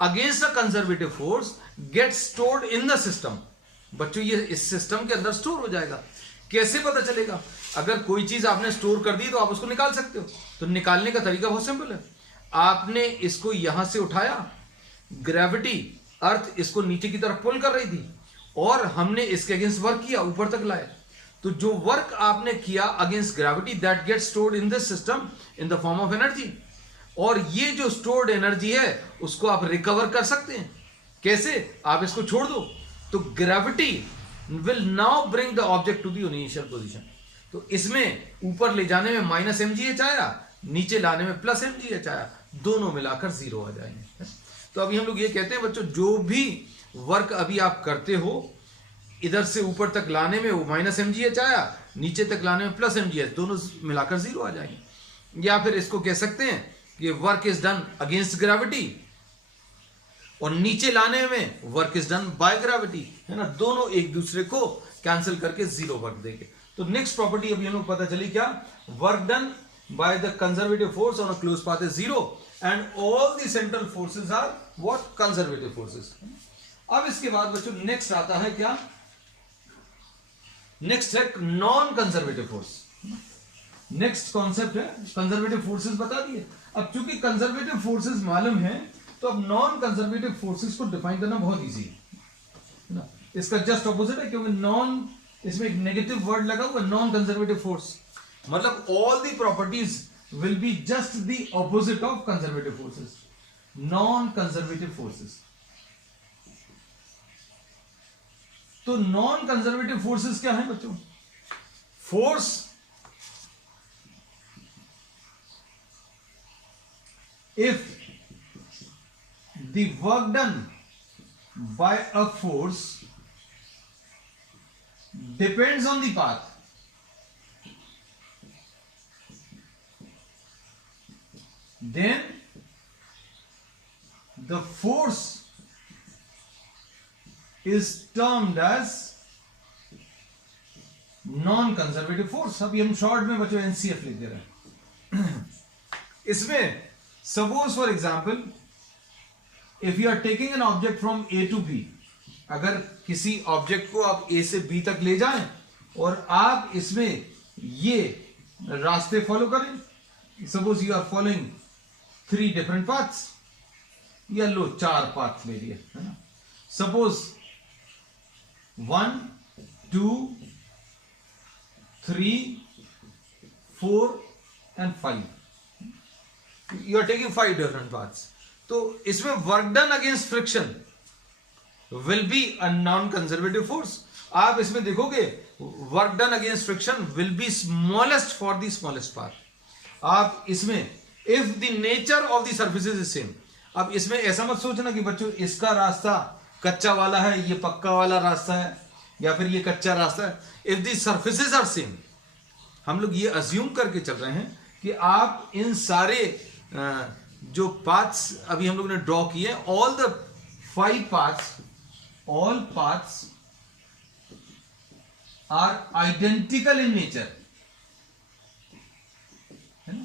against a conservative force gets stored in the system. बच्चों ये इस system के अंदर store हो जाएगा। कैसे पता चलेगा, अगर कोई चीज आपने स्टोर कर दी तो आप उसको निकाल सकते हो। तो निकालने का तरीका बहुत सिंपल है, आपने इसको यहां से उठाया, ग्रेविटी अर्थ इसको नीचे की तरफ पुल कर रही थी, और हमने इसके अगेंस्ट वर्क किया, ऊपर तक लाए। तो जो वर्क आपने किया against gravity, that get stored in this system in the form of energy. और ये जो स्टोर्ड एनर्जी है उसको आप रिकवर कर सकते हैं। कैसे, आप इसको छोड़ दो तो gravity will now bring the object to the initial position. तो इसमें ऊपर ले जाने में -mgh आया, नीचे लाने में +mgh आया, दोनों मिलाकर 0 आ जाएंगे। तो अभी हम लोग ये कहते हैं बच्चों, जो भी वर्क अभी आप करते हो, इधर से ऊपर तक लाने में वो -mgh आया, नीचे तक लाने में +mgh, दोनों मिलाकर 0 आ जाएंगे। या फिर इसको कह सकते हैं कि work is done against gravity, और नीचे लाने में work is done by gravity, है ना। दोनों एक दूसरे को कैंसिल करके 0 वर्क देंगे। तो नेक्स्ट प्रॉपर्टी अभी हम लोग पता चली क्या, work done by the conservative force on a close path is 0, and all the central forces are what, conservative forces. अब इसके बाद बच्चों नेक्स्ट आता है क्या, नेक्स्ट है non conservative force. Next concept है कंजर्वेटिव फोर्सेस बता दिए। अब चूंकि कंजर्वेटिव फोर्सेस मालूम है, तो अब नॉन कंजर्वेटिव फोर्सेस को डिफाइन करना बहुत इजी है ना। इसका जस्ट ऑपोजिट है, क्योंकि नॉन, इसमें एक नेगेटिव वर्ड लगा हुआ, नॉन कंजर्वेटिव फोर्स, मतलब all the properties will be just the opposite of conservative forces. Non conservative forces, तो नॉन कंजर्वेटिव फोर्सेस क्या है बच्चों, force if the work done by a force depends on the path, then the force is termed as non-conservative force। अभी हम short में बच्चों NCF लिख दे रहे हैं। इसमें suppose for example, if you are taking an object from A to B, अगर किसी ऑब्जेक्ट को आप A से B तक ले जाएं और आप इसमें ये रास्ते फॉलो करें, suppose you are following 3 different paths, या लो 4 पाथ ले लिए, है ना। Suppose 1, 2 3 4 and 5. You are taking 5 different paths. तो इसमें work done against friction will be a non conservative force. आप इसमें देखोगे work done against friction will B smallest for the smallest path. आप इसमें if the nature of the surfaces is same. अब इसमें ऐसा मत सोचना कि बच्चों इसका रास्ता कच्चा वाला है, ये पक्का वाला रास्ता है, या फिर ये कच्चा रास्ता है. If the surfaces are same, हम लोग ये अज्यूम करके चल रहे हैं कि आप इन सारे जो पाथ्स अभी हम लोग ने ड्रॉ किए, all the 5 paths, all paths are identical in nature, है ना.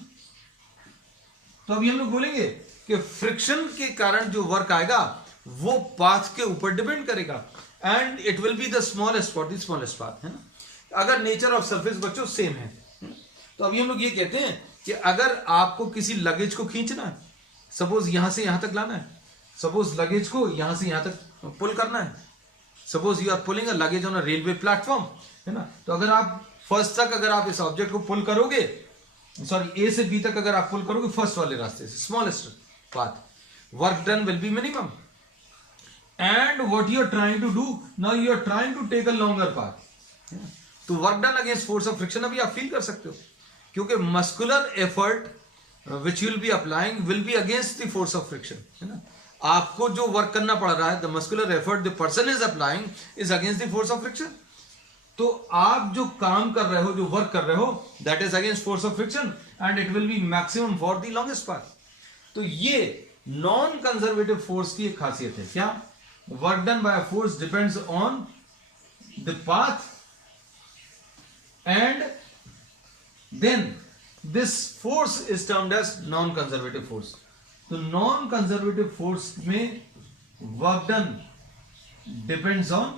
तो अभी हम लोग बोलेंगे कि फ्रिक्शन के कारण जो वर्क आएगा वो पाथ के ऊपर डिपेंड करेगा, and it will be the smallest for the smallest path, है ना. अगर नेचर ऑफ सरफेस बच्चों सेम है, तो अभी हम लोग ये कहते हैं कि अगर आपको किसी लगेज को खींचना है, सपोज यहां से यहां तक लाना है, सपोज लगेज को यहां से यहां तक पुल करना है, suppose you are pulling a luggage on a railway platform, है ना. तो अगर आप फर्स्ट तक अगर आप इस ऑब्जेक्ट को पुल करोगे, सॉरी ए से बी तक अगर आप पुल करोगे फर्स्ट वाले रास्ते से, smallest path, work done will be minimum. And what you are trying to do now, you are trying to take a longer path. तो work done against force of friction अभी आप फील कर सकते हो, क्योंकि muscular effort which will be applying will be against the force of friction, है ना. आपको जो वर्क करना पड़ रहा है, the muscular effort the person is applying is against the force of friction. तो आप जो काम कर रहे हो, जो वर्क कर रहे हो, that is against force of friction and it will be maximum for the longest path. तो ये नॉन कंजर्वेटिव फोर्स की एक खासियत है. क्या? Work done by force depends on the path and then this force is termed as non-conservative force. तो non-conservative force में work done depends on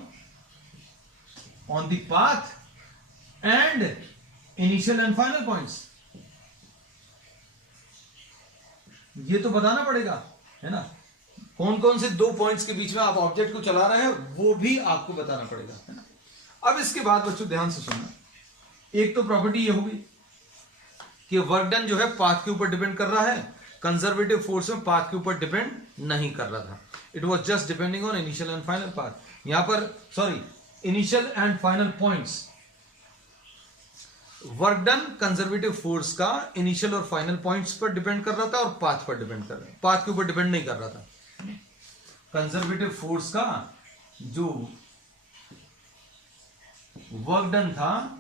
the path and initial and final points. ये तो बताना पड़ेगा, है ना. कौन कौन से 2 पॉइंट्स के बीच में आप ऑब्जेक्ट को चला रहे हैं वो भी आपको बताना पड़ेगा, है ना. अब इसके बाद बच्चों ध्यान से सुनना. एक तो प्रॉपर्टी ये होगी कि वर्क डन जो है पाथ के ऊपर डिपेंड कर रहा है, कंजर्वेटिव फोर्स में पाथ के ऊपर डिपेंड नहीं कर रहा था. It was just depending on initial and final path. यहां पर sorry initial and final points. Work done conservative force का इनिशियल और फाइनल पॉइंट्स पर डिपेंड कर रहा था और पाथ पर डिपेंड कर रहा था, पाथ के ऊपर डिपेंड नहीं कर रहा था. कंजर्वेटिव फोर्स का जो वर्क डन था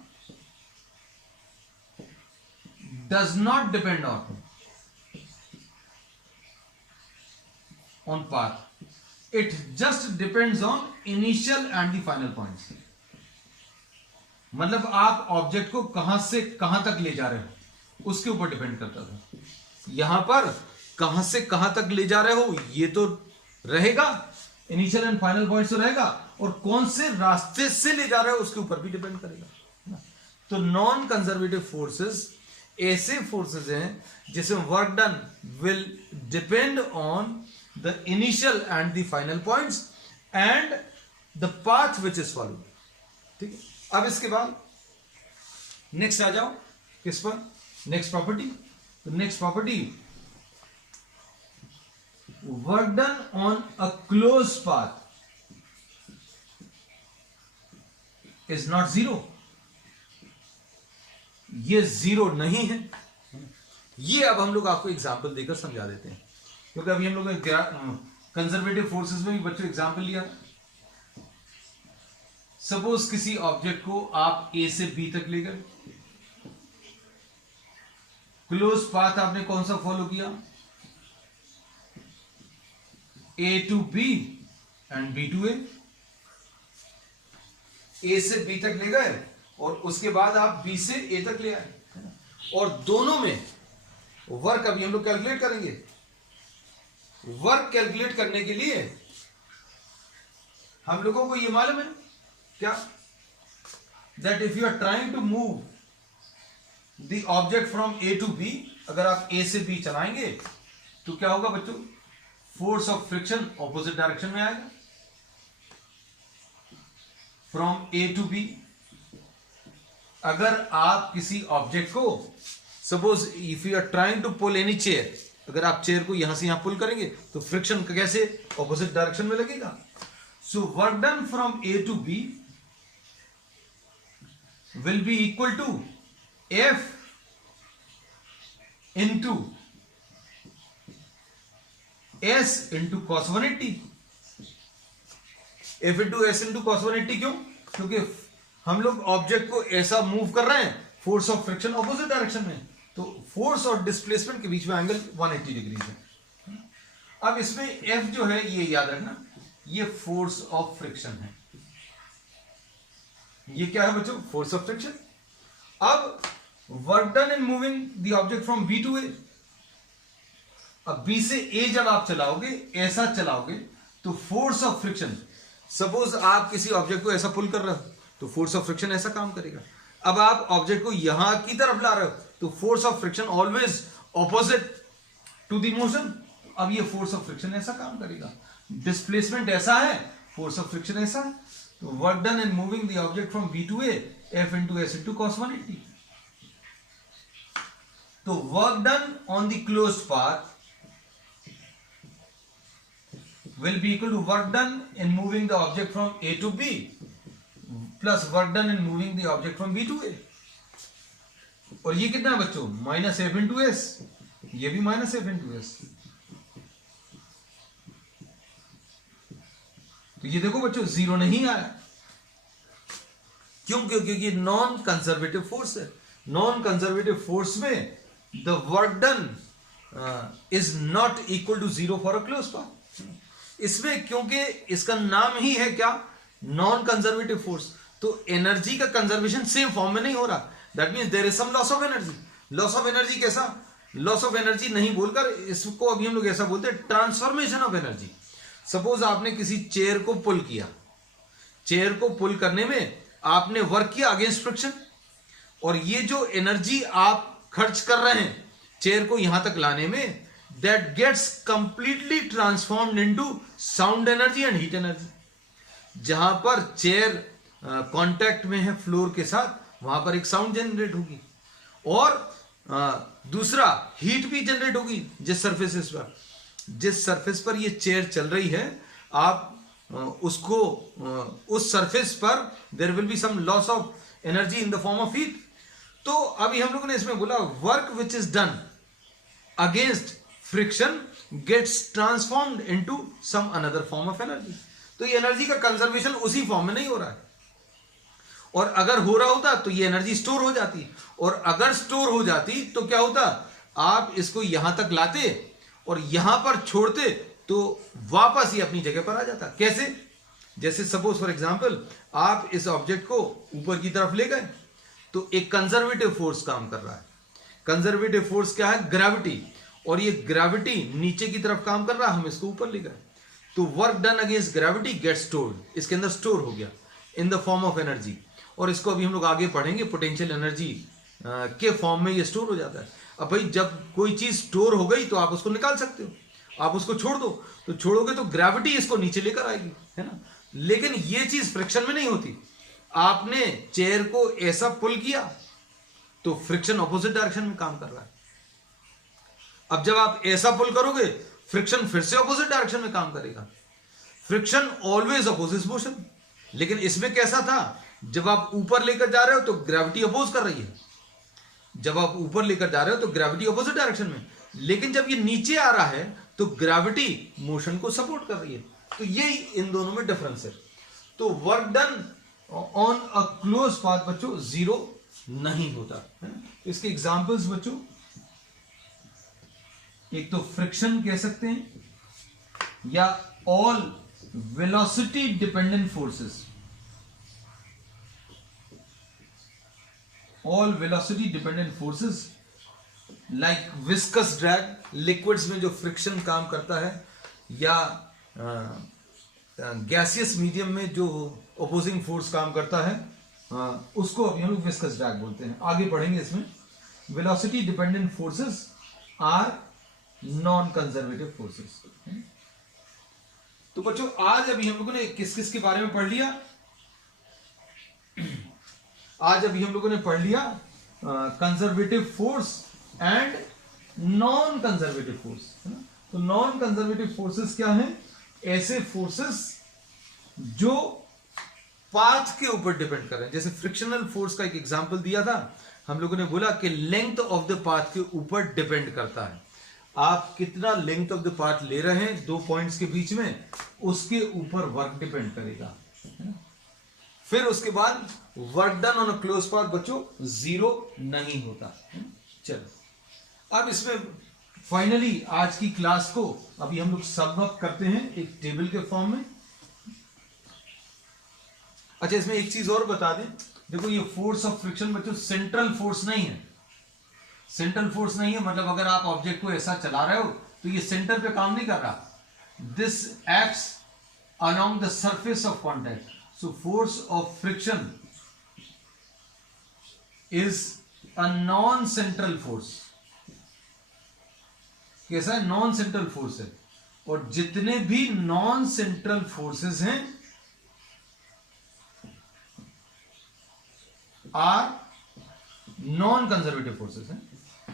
does not depend on path. It just depends on initial and the final points. मतलब आप ऑब्जेक्ट को कहां से कहां तक ले जा रहे हो उसके ऊपर डिपेंड करता था. यहां पर कहां से कहां तक ले जा रहे हो ये तो रहेगा, इनिशियल एंड फाइनल पॉइंट्स तो रहेगा, और कौन से रास्ते से ले जा रहे हो उसके ऊपर भी डिपेंड करेगा. तो नॉन कंजर्वेटिव फोर्सेस ऐसे फोर्सेस हैं जिसमें work done will depend on the initial and the final points and the path which is followed. ठीक है. अब इसके बाद नेक्स्ट आ जाओ किस पर, नेक्स्ट प्रॉपर्टी. तो next property, work done on a close path is not zero. ये जीरो नहीं है. ये अब हम लोग आपको एग्जाम्पल देकर समझा देते हैं, क्योंकि अभी हम लोग कंजर्वेटिव फोर्सेस में भी बच्चों एग्जाम्पल लिया. सपोज किसी ऑब्जेक्ट को आप ए से बी तक ले गए, क्लोज पाथ आपने कौन सा फॉलो किया, A to B and B to A. A से बी तक ले गए और उसके बाद आप बी से ए तक ले आए, और दोनों में वर्क अभी हम लोग कैलकुलेट करेंगे. वर्क कैलकुलेट करने के लिए हम लोगों को ये मालूम है क्या, that if you are trying to move the object from A to B, अगर आप ए से बी चलाएंगे तो क्या होगा बच्चों, force of friction opposite direction में आएगा फ्रॉम ए टू बी. अगर आप किसी ऑब्जेक्ट को, suppose if you are trying to pull any chair, अगर आप चेयर को यहां से यहां पुल करेंगे तो फ्रिक्शन कैसे ऑपोजिट डायरेक्शन में लगेगा. So work done from A to B will be equal to F into S into cos 180. F into S into cos 180 क्यों? क्योंकि हम लोग ऑब्जेक्ट को ऐसा मूव कर रहे हैं, force of friction opposite direction में, तो फोर्स और डिस्प्लेसमेंट के बीच में एंगल 180 डिग्री है. अब इसमें एफ जो है ये याद रखना, ये फोर्स ऑफ फ्रिक्शन है. ये क्या है बच्चों? Force of friction. अब work done in moving the object from B to A. अब बी से ए जब आप चलाओगे, ऐसा चलाओगे, तो फोर्स ऑफ फ्रिक्शन, सपोज आप किसी ऑब्जेक्ट को ऐसा पुल कर रहे हो तो फोर्स ऑफ फ्रिक्शन ऐसा काम करेगा. अब आप ऑब्जेक्ट को यहां की तरफ ला रहे हो तो force of friction always opposite to the motion. अब ये फोर्स ऑफ फ्रिक्शन ऐसा काम करेगा. डिस्प्लेसमेंट ऐसा है, फोर्स ऑफ फ्रिक्शन ऐसा है. तो work done in moving the object from B to A, F into S into cos 180. तो work done on the closed path will be equal to work done in moving the object from A to B plus work done in moving the object from B to A. और ये कितना है बच्चों? Minus F into S. ये भी minus F into S. तो ये देखो बच्चों जीरो नहीं आया. क्यों? क्योंकि नॉन कंजर्वेटिव फोर्स है. नॉन कंजर्वेटिव फोर्स में the work done is not equal to zero for a close path. इसमें क्योंकि इसका नाम ही है क्या? नॉन कंजर्वेटिव फोर्स, तो एनर्जी का कंजर्वेशन सेम फॉर्म में नहीं हो रहा. That means there is some loss of energy. Loss of energy कैसा? लॉस ऑफ एनर्जी नहीं बोलकर इसको अभी हम लोग ऐसा बोलते हैं ट्रांसफॉर्मेशन ऑफ एनर्जी. सपोज आपने किसी चेयर को पुल किया, चेयर को पुल करने में आपने वर्क किया अगेंस्ट फ्रिक्शन, और ये जो एनर्जी आप खर्च कर रहे हैं चेयर को यहां तक लाने में, that gets completely transformed into sound energy and heat energy. जहां पर चेयर कांटेक्ट में है फ्लोर के साथ, वहां पर एक साउंड जनरेट होगी और दूसरा हीट भी जनरेट होगी. जिस सरफेस पर ये चेयर चल रही है, आप उसको उस सरफेस पर there will be some loss of energy in the form of heat. तो अभी हम लोगों ने इसमें बोला work which is done against friction gets transformed into some another form of energy. तो ये एनर्जी का कंजर्वेशन उसी फॉर्म में नहीं हो रहा है, और अगर हो रहा होता तो ये एनर्जी स्टोर हो जाती, और अगर स्टोर हो जाती तो क्या होता? आप इसको यहां तक लाते और यहां पर छोड़ते तो वापस ये अपनी जगह पर आ जाता. कैसे? जैसे सपोज फॉर एग्जांपल आप इस ऑब्जेक्ट को ऊपर की तरफ ले गए, तो एक कंजर्वेटिव फोर्स काम कर रहा है. कंजर्वेटिव फोर्स क्या है? ग्रेविटी. और ये ग्रेविटी नीचे की तरफ काम कर रहा है, हम इसको ऊपर ले गए, तो work done against gravity get stored. इसके अंदर स्टोर हो गया इन द फॉर्म ऑफ एनर्जी, और इसको अभी हम लोग आगे पढ़ेंगे पोटेंशियल एनर्जी के फॉर्म में ये स्टोर हो जाता है. अब भाई जब कोई चीज स्टोर हो गई तो आप उसको निकाल सकते हो, आप उसको छोड़ दो, तो छोड़ोगे तो ग्रेविटी इसको नीचे लेकर आएगी, है ना. लेकिन ये चीज फ्रिक्शन में नहीं होती. आपने चेयर को ऐसा पुल किया तो फ्रिक्शन ऑपोजिट डायरेक्शन में काम कर रहा है. अब जब आप ऐसा पुल करोगे, फ्रिक्शन फिर से ऑपोजिट डायरेक्शन में काम करेगा. Friction always opposite motion. लेकिन इसमें कैसा था? जब आप ऊपर लेकर जा रहे हो तो ग्रेविटी अपोज कर रही है, जब आप ऊपर लेकर जा रहे हो तो ग्रेविटी अपोजिट डायरेक्शन में. लेकिन जब ये नीचे आ रहा है तो ग्रेविटी मोशन को सपोर्ट कर रही है. तो यही इन दोनों में डिफरेंस है. तो work done on a close path बच्चों जीरो नहीं होता है. इसके एग्जांपल्स बच्चों, एक तो फ्रिक्शन कह सकते हैं, या all velocity dependent forces. All velocity dependent forces like viscous drag, liquids में जो फ्रिक्शन काम करता है, या गैसियस मीडियम में जो अपोजिंग फोर्स काम करता है, उसको अभी हम लोग विस्कस ड्रैग बोलते हैं. आगे पढ़ेंगे इसमें. Velocity dependent forces are non conservative forces. तो बच्चों आज अभी हम लोगों ने किस किस के बारे में पढ़ लिया? आज अभी हम लोगों ने पढ़ लिया conservative force and non conservative force, है ना। तो नॉन कंजर्वेटिव फोर्सेस क्या हैं? ऐसे फोर्सेस जो पाथ के ऊपर डिपेंड कर रहे हैं। जैसे फ्रिक्शनल फोर्स का एक एग्जांपल दिया था, हम लोगों ने बोला कि लेंथ ऑफ द पाथ के ऊपर डिपेंड करता है। आप कितना लेंथ ऑफ द पाथ ले रहे हैं दो पॉइंट्स के बीच में, उसके ऊपर वर्क डिपेंड करेगा, है ना? फिर उसके बाद work done on a close path बच्चों जीरो नहीं होता। चलो अब इसमें फाइनली आज की क्लास को अभी हम लोग सम अप करते हैं एक टेबल के फॉर्म में। अच्छा, इसमें एक चीज और बता दें, देखो ये फोर्स ऑफ फ्रिक्शन बच्चों सेंट्रल फोर्स नहीं है। सेंट्रल फोर्स नहीं है मतलब अगर आप ऑब्जेक्ट को ऐसा चला रहे हो तो ये सेंटर पे काम नहीं कर रहा। This acts along the surface of contact. So force of friction is a non central force. कैसा है? नॉन सेंट्रल फोर्स है। और जितने भी नॉन सेंट्रल फोर्सेस हैं आर नॉन कंजर्वेटिव फोर्सेस हैं।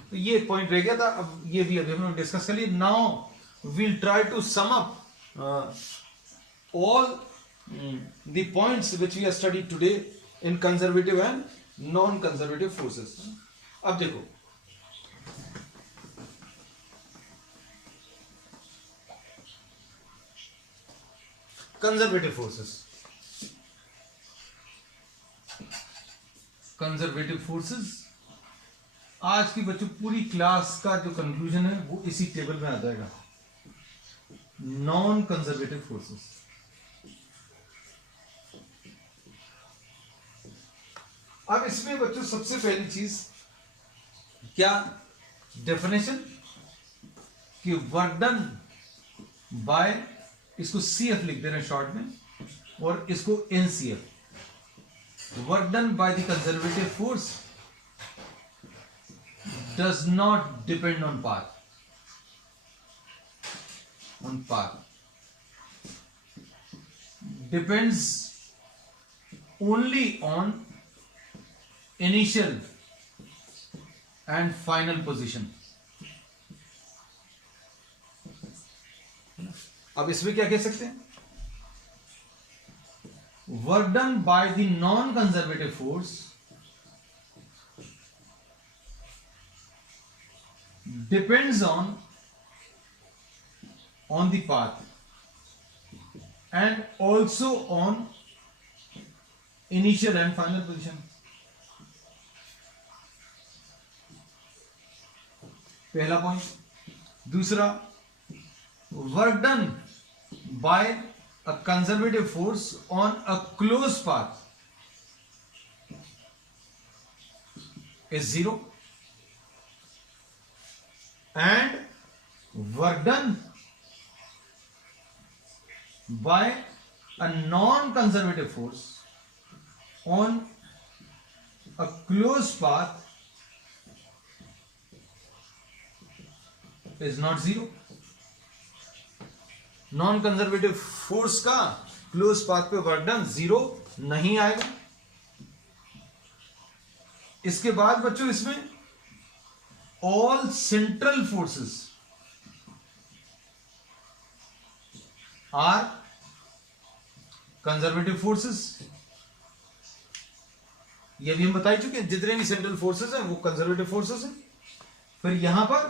तो ये एक पॉइंट रह गया था, अब ये भी अभी हम लोग डिस्कस कर लिए। Now we'll try to sum up all the points which we have studied today in conservative and non conservative forces. अब देखो, कंजर्वेटिव फोर्सेस, कंजर्वेटिव फोर्सेस आज की बच्चों पूरी क्लास का जो कंक्लूजन है वो इसी टेबल में आ जाएगा। नॉन कंजर्वेटिव फोर्सेस, अब इसमें बच्चों सबसे पहली चीज क्या? डेफिनेशन कि वर्क डन बाय, इसको सीएफ लिख दे रहे हैं शॉर्ट में, और इसको NCF. Work done by the conservative force does not depend on path. Depends only on initial and final position. अब इसमें क्या कह सकते हैं? Work done by the non-conservative force depends on the path and also on initial and final position. पहला point. दूसरा, work done by a conservative force on a closed path is 0 and work done by a non-conservative force on a closed path is not 0. Non conservative force का close path पे work done 0 नहीं आएगा। इसके बाद बच्चों इसमें all central forces are conservative forces. ये भी हम बता ही चुके हैं, जितने भी सेंट्रल फोर्सेस हैं वो कंजर्वेटिव फोर्सेस हैं। फिर यहां पर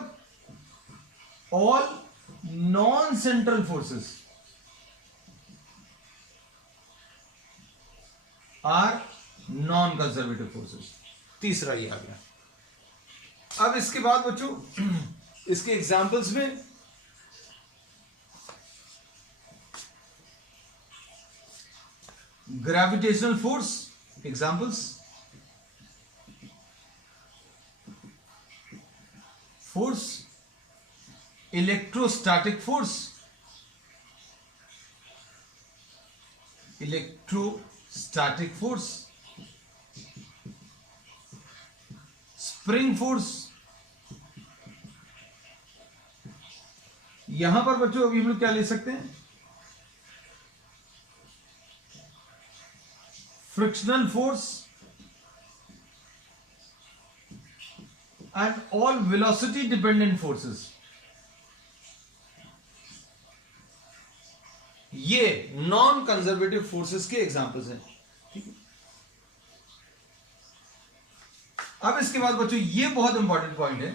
all non central forces are non conservative forces. तीसरा ये आ गया। अब इसके बाद बच्चों इसके एग्जाम्पल्स में gravitational force examples, force electrostatic force, electrostatic force, spring force. यहां पर बच्चों अभी हम लोग क्या ले सकते हैं? Frictional force and all velocity dependent forces. ये नॉन कंजर्वेटिव फोर्सेस के एग्जांपल्स हैं. ठीक है. अब इसके बाद बच्चों ये बहुत इंपॉर्टेंट पॉइंट है.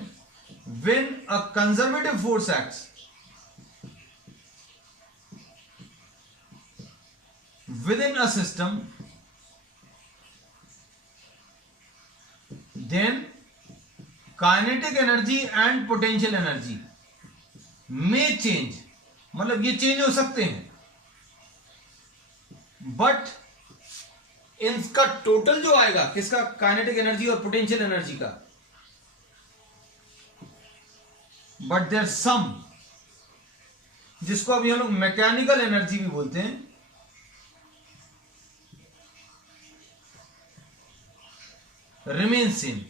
When a conservative force acts within a system, then kinetic energy and potential energy may change. मतलब ये चेंज हो सकते हैं, बट इनका टोटल जो आएगा किसका, काइनेटिक एनर्जी और पोटेंशियल एनर्जी का, बट देयर सम, जिसको अभी हम लोग मैकेनिकल एनर्जी भी बोलते हैं, रिमेन सेम,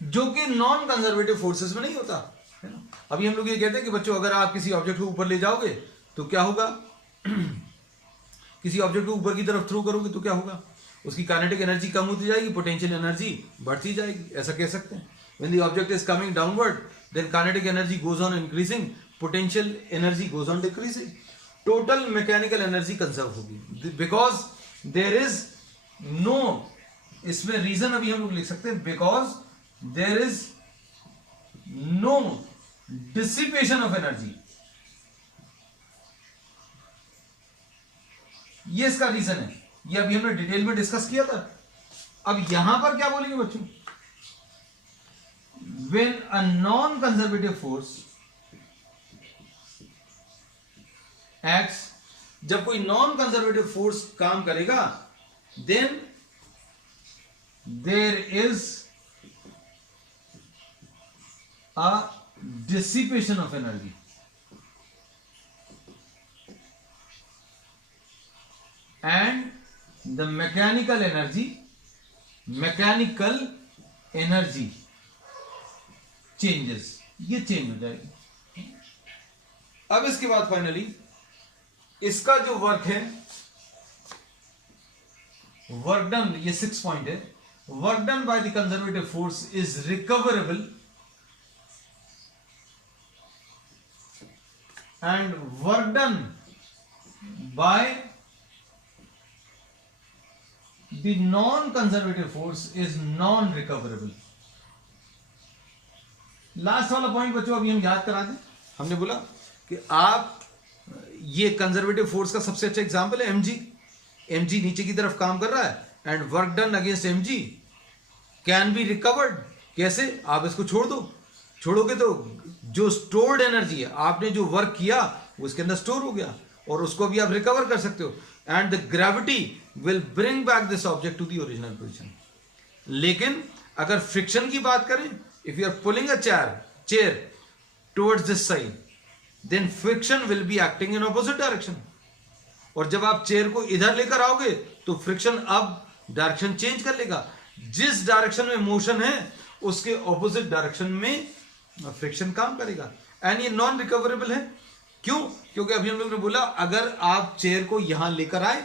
जो कि नॉन कंजर्वेटिव फोर्सेस में नहीं होता है ना. अभी हम लोग ये कहते हैं कि बच्चों अगर आप किसी ऑब्जेक्ट को ऊपर ले जाओगे तो क्या होगा, किसी ऑब्जेक्ट को ऊपर की तरफ थ्रो करोगे तो क्या होगा, उसकी काइनेटिक एनर्जी कम होती जाएगी, पोटेंशियल एनर्जी बढ़ती जाएगी, ऐसा कह सकते हैं. When the object is coming downward then kinetic energy goes on increasing, potential energy goes on decreasing, total mechanical energy conserve होगी, बिकॉज देयर इज नो, इसमें रीजन अभी हम लोग लिख सकते हैं, because there is no dissipation of energy. ये इसका रीजन है, ये अभी हमने डिटेल में डिस्कस किया था. अब यहां पर क्या बोलेंगे बच्चों, when a non conservative force acts, जब कोई नॉन कंजर्वेटिव फोर्स काम करेगा, then there is a dissipation of energy. And the mechanical energy changes, ये चेंज हो जाएगी. अब इसके बाद फाइनली इसका जो वर्क है, वर्क डन, ये 6 पॉइंट है, work done by the conservative force is recoverable and work done bye the non-conservative force is non-recoverable. Last वाला पॉइंट बच्चों अभी हम याद करा दें. हमने बोला कि आप ये कंजर्वेटिव फोर्स का सबसे अच्छा एग्जांपल है एमजी. एमजी नीचे की तरफ काम कर रहा है and work done against MG can be recovered. कैसे, आप इसको छोड़ दो, छोड़ोगे तो जो स्टोर्ड एनर्जी है, आपने जो वर्क किया वो इसके अंदर स्टोर हो गया और उसको भी आप रिकवर कर सकते हो. And the gravity will bring back this object to the original position. लेकिन अगर फ्रिक्शन की बात करें, if you are pulling a chair towards this side, then friction will be acting in opposite direction. और जब आप चेयर को इधर लेकर आओगे तो फ्रिक्शन अब डायरेक्शन चेंज कर लेगा. जिस डायरेक्शन में मोशन है उसके ऑपोजिट डायरेक्शन में फ्रिक्शन काम करेगा. एंड ये नॉन रिकवरेबल है. क्यों? क्योंकि अभी हम लोग ने बोला अगर आप चेयर को यहां लेकर आए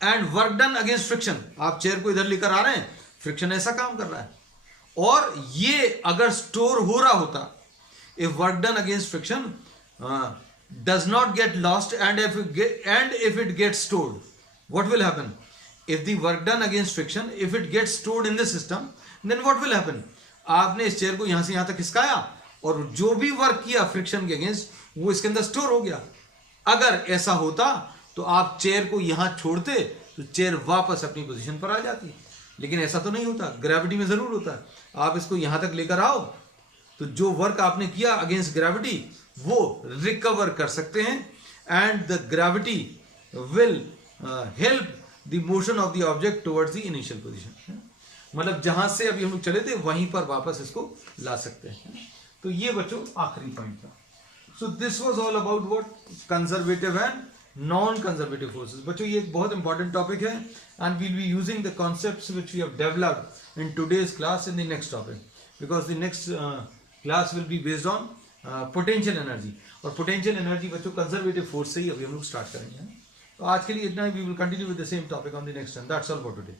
and work done against friction, आप चेयर को इधर लेकर आ रहे हैं, फ्रिक्शन ऐसा काम कर रहा है, और ये अगर स्टोर हो रहा होता, if work done against friction does not get lost and if it get stored, what will happen? If the work done against friction, if it get stored in the system, then what will happen? आपने इस chair को यहां से यहां तक खिसकाया और जो भी वर्क किया फ्रिक्शन के अगेंस्ट वो इसके अंदर स्टोर हो गया. अगर ऐसा होता तो आप चेयर को यहां छोड़ते तो चेयर वापस अपनी पोजीशन पर आ जाती. लेकिन ऐसा तो नहीं होता, ग्रेविटी में जरूर होता है. आप इसको यहां तक लेकर आओ तो जो वर्क आपने किया अगेंस्ट ग्रेविटी वो रिकवर कर सकते हैं and the gravity will help the motion of the object towards the initial position. मतलब जहां से अभी हम लोग चले थे वहीं पर वापस इसको ला सकते हैं. तो ये बच्चों आखिरी पॉइंट था. So this was all about what conservative and non conservative forces. बच्चों ये एक बहुत इंपॉर्टेंट टॉपिक है and we'll be using the concepts which we have developed in today's class in the next topic, because the next class will be based on potential energy. और potential energy बच्चों conservative force से ही अभी हम लोग start करेंगे. तो आज के लिए इतना ही. We will continue with the same topic on the next time. That's all for today.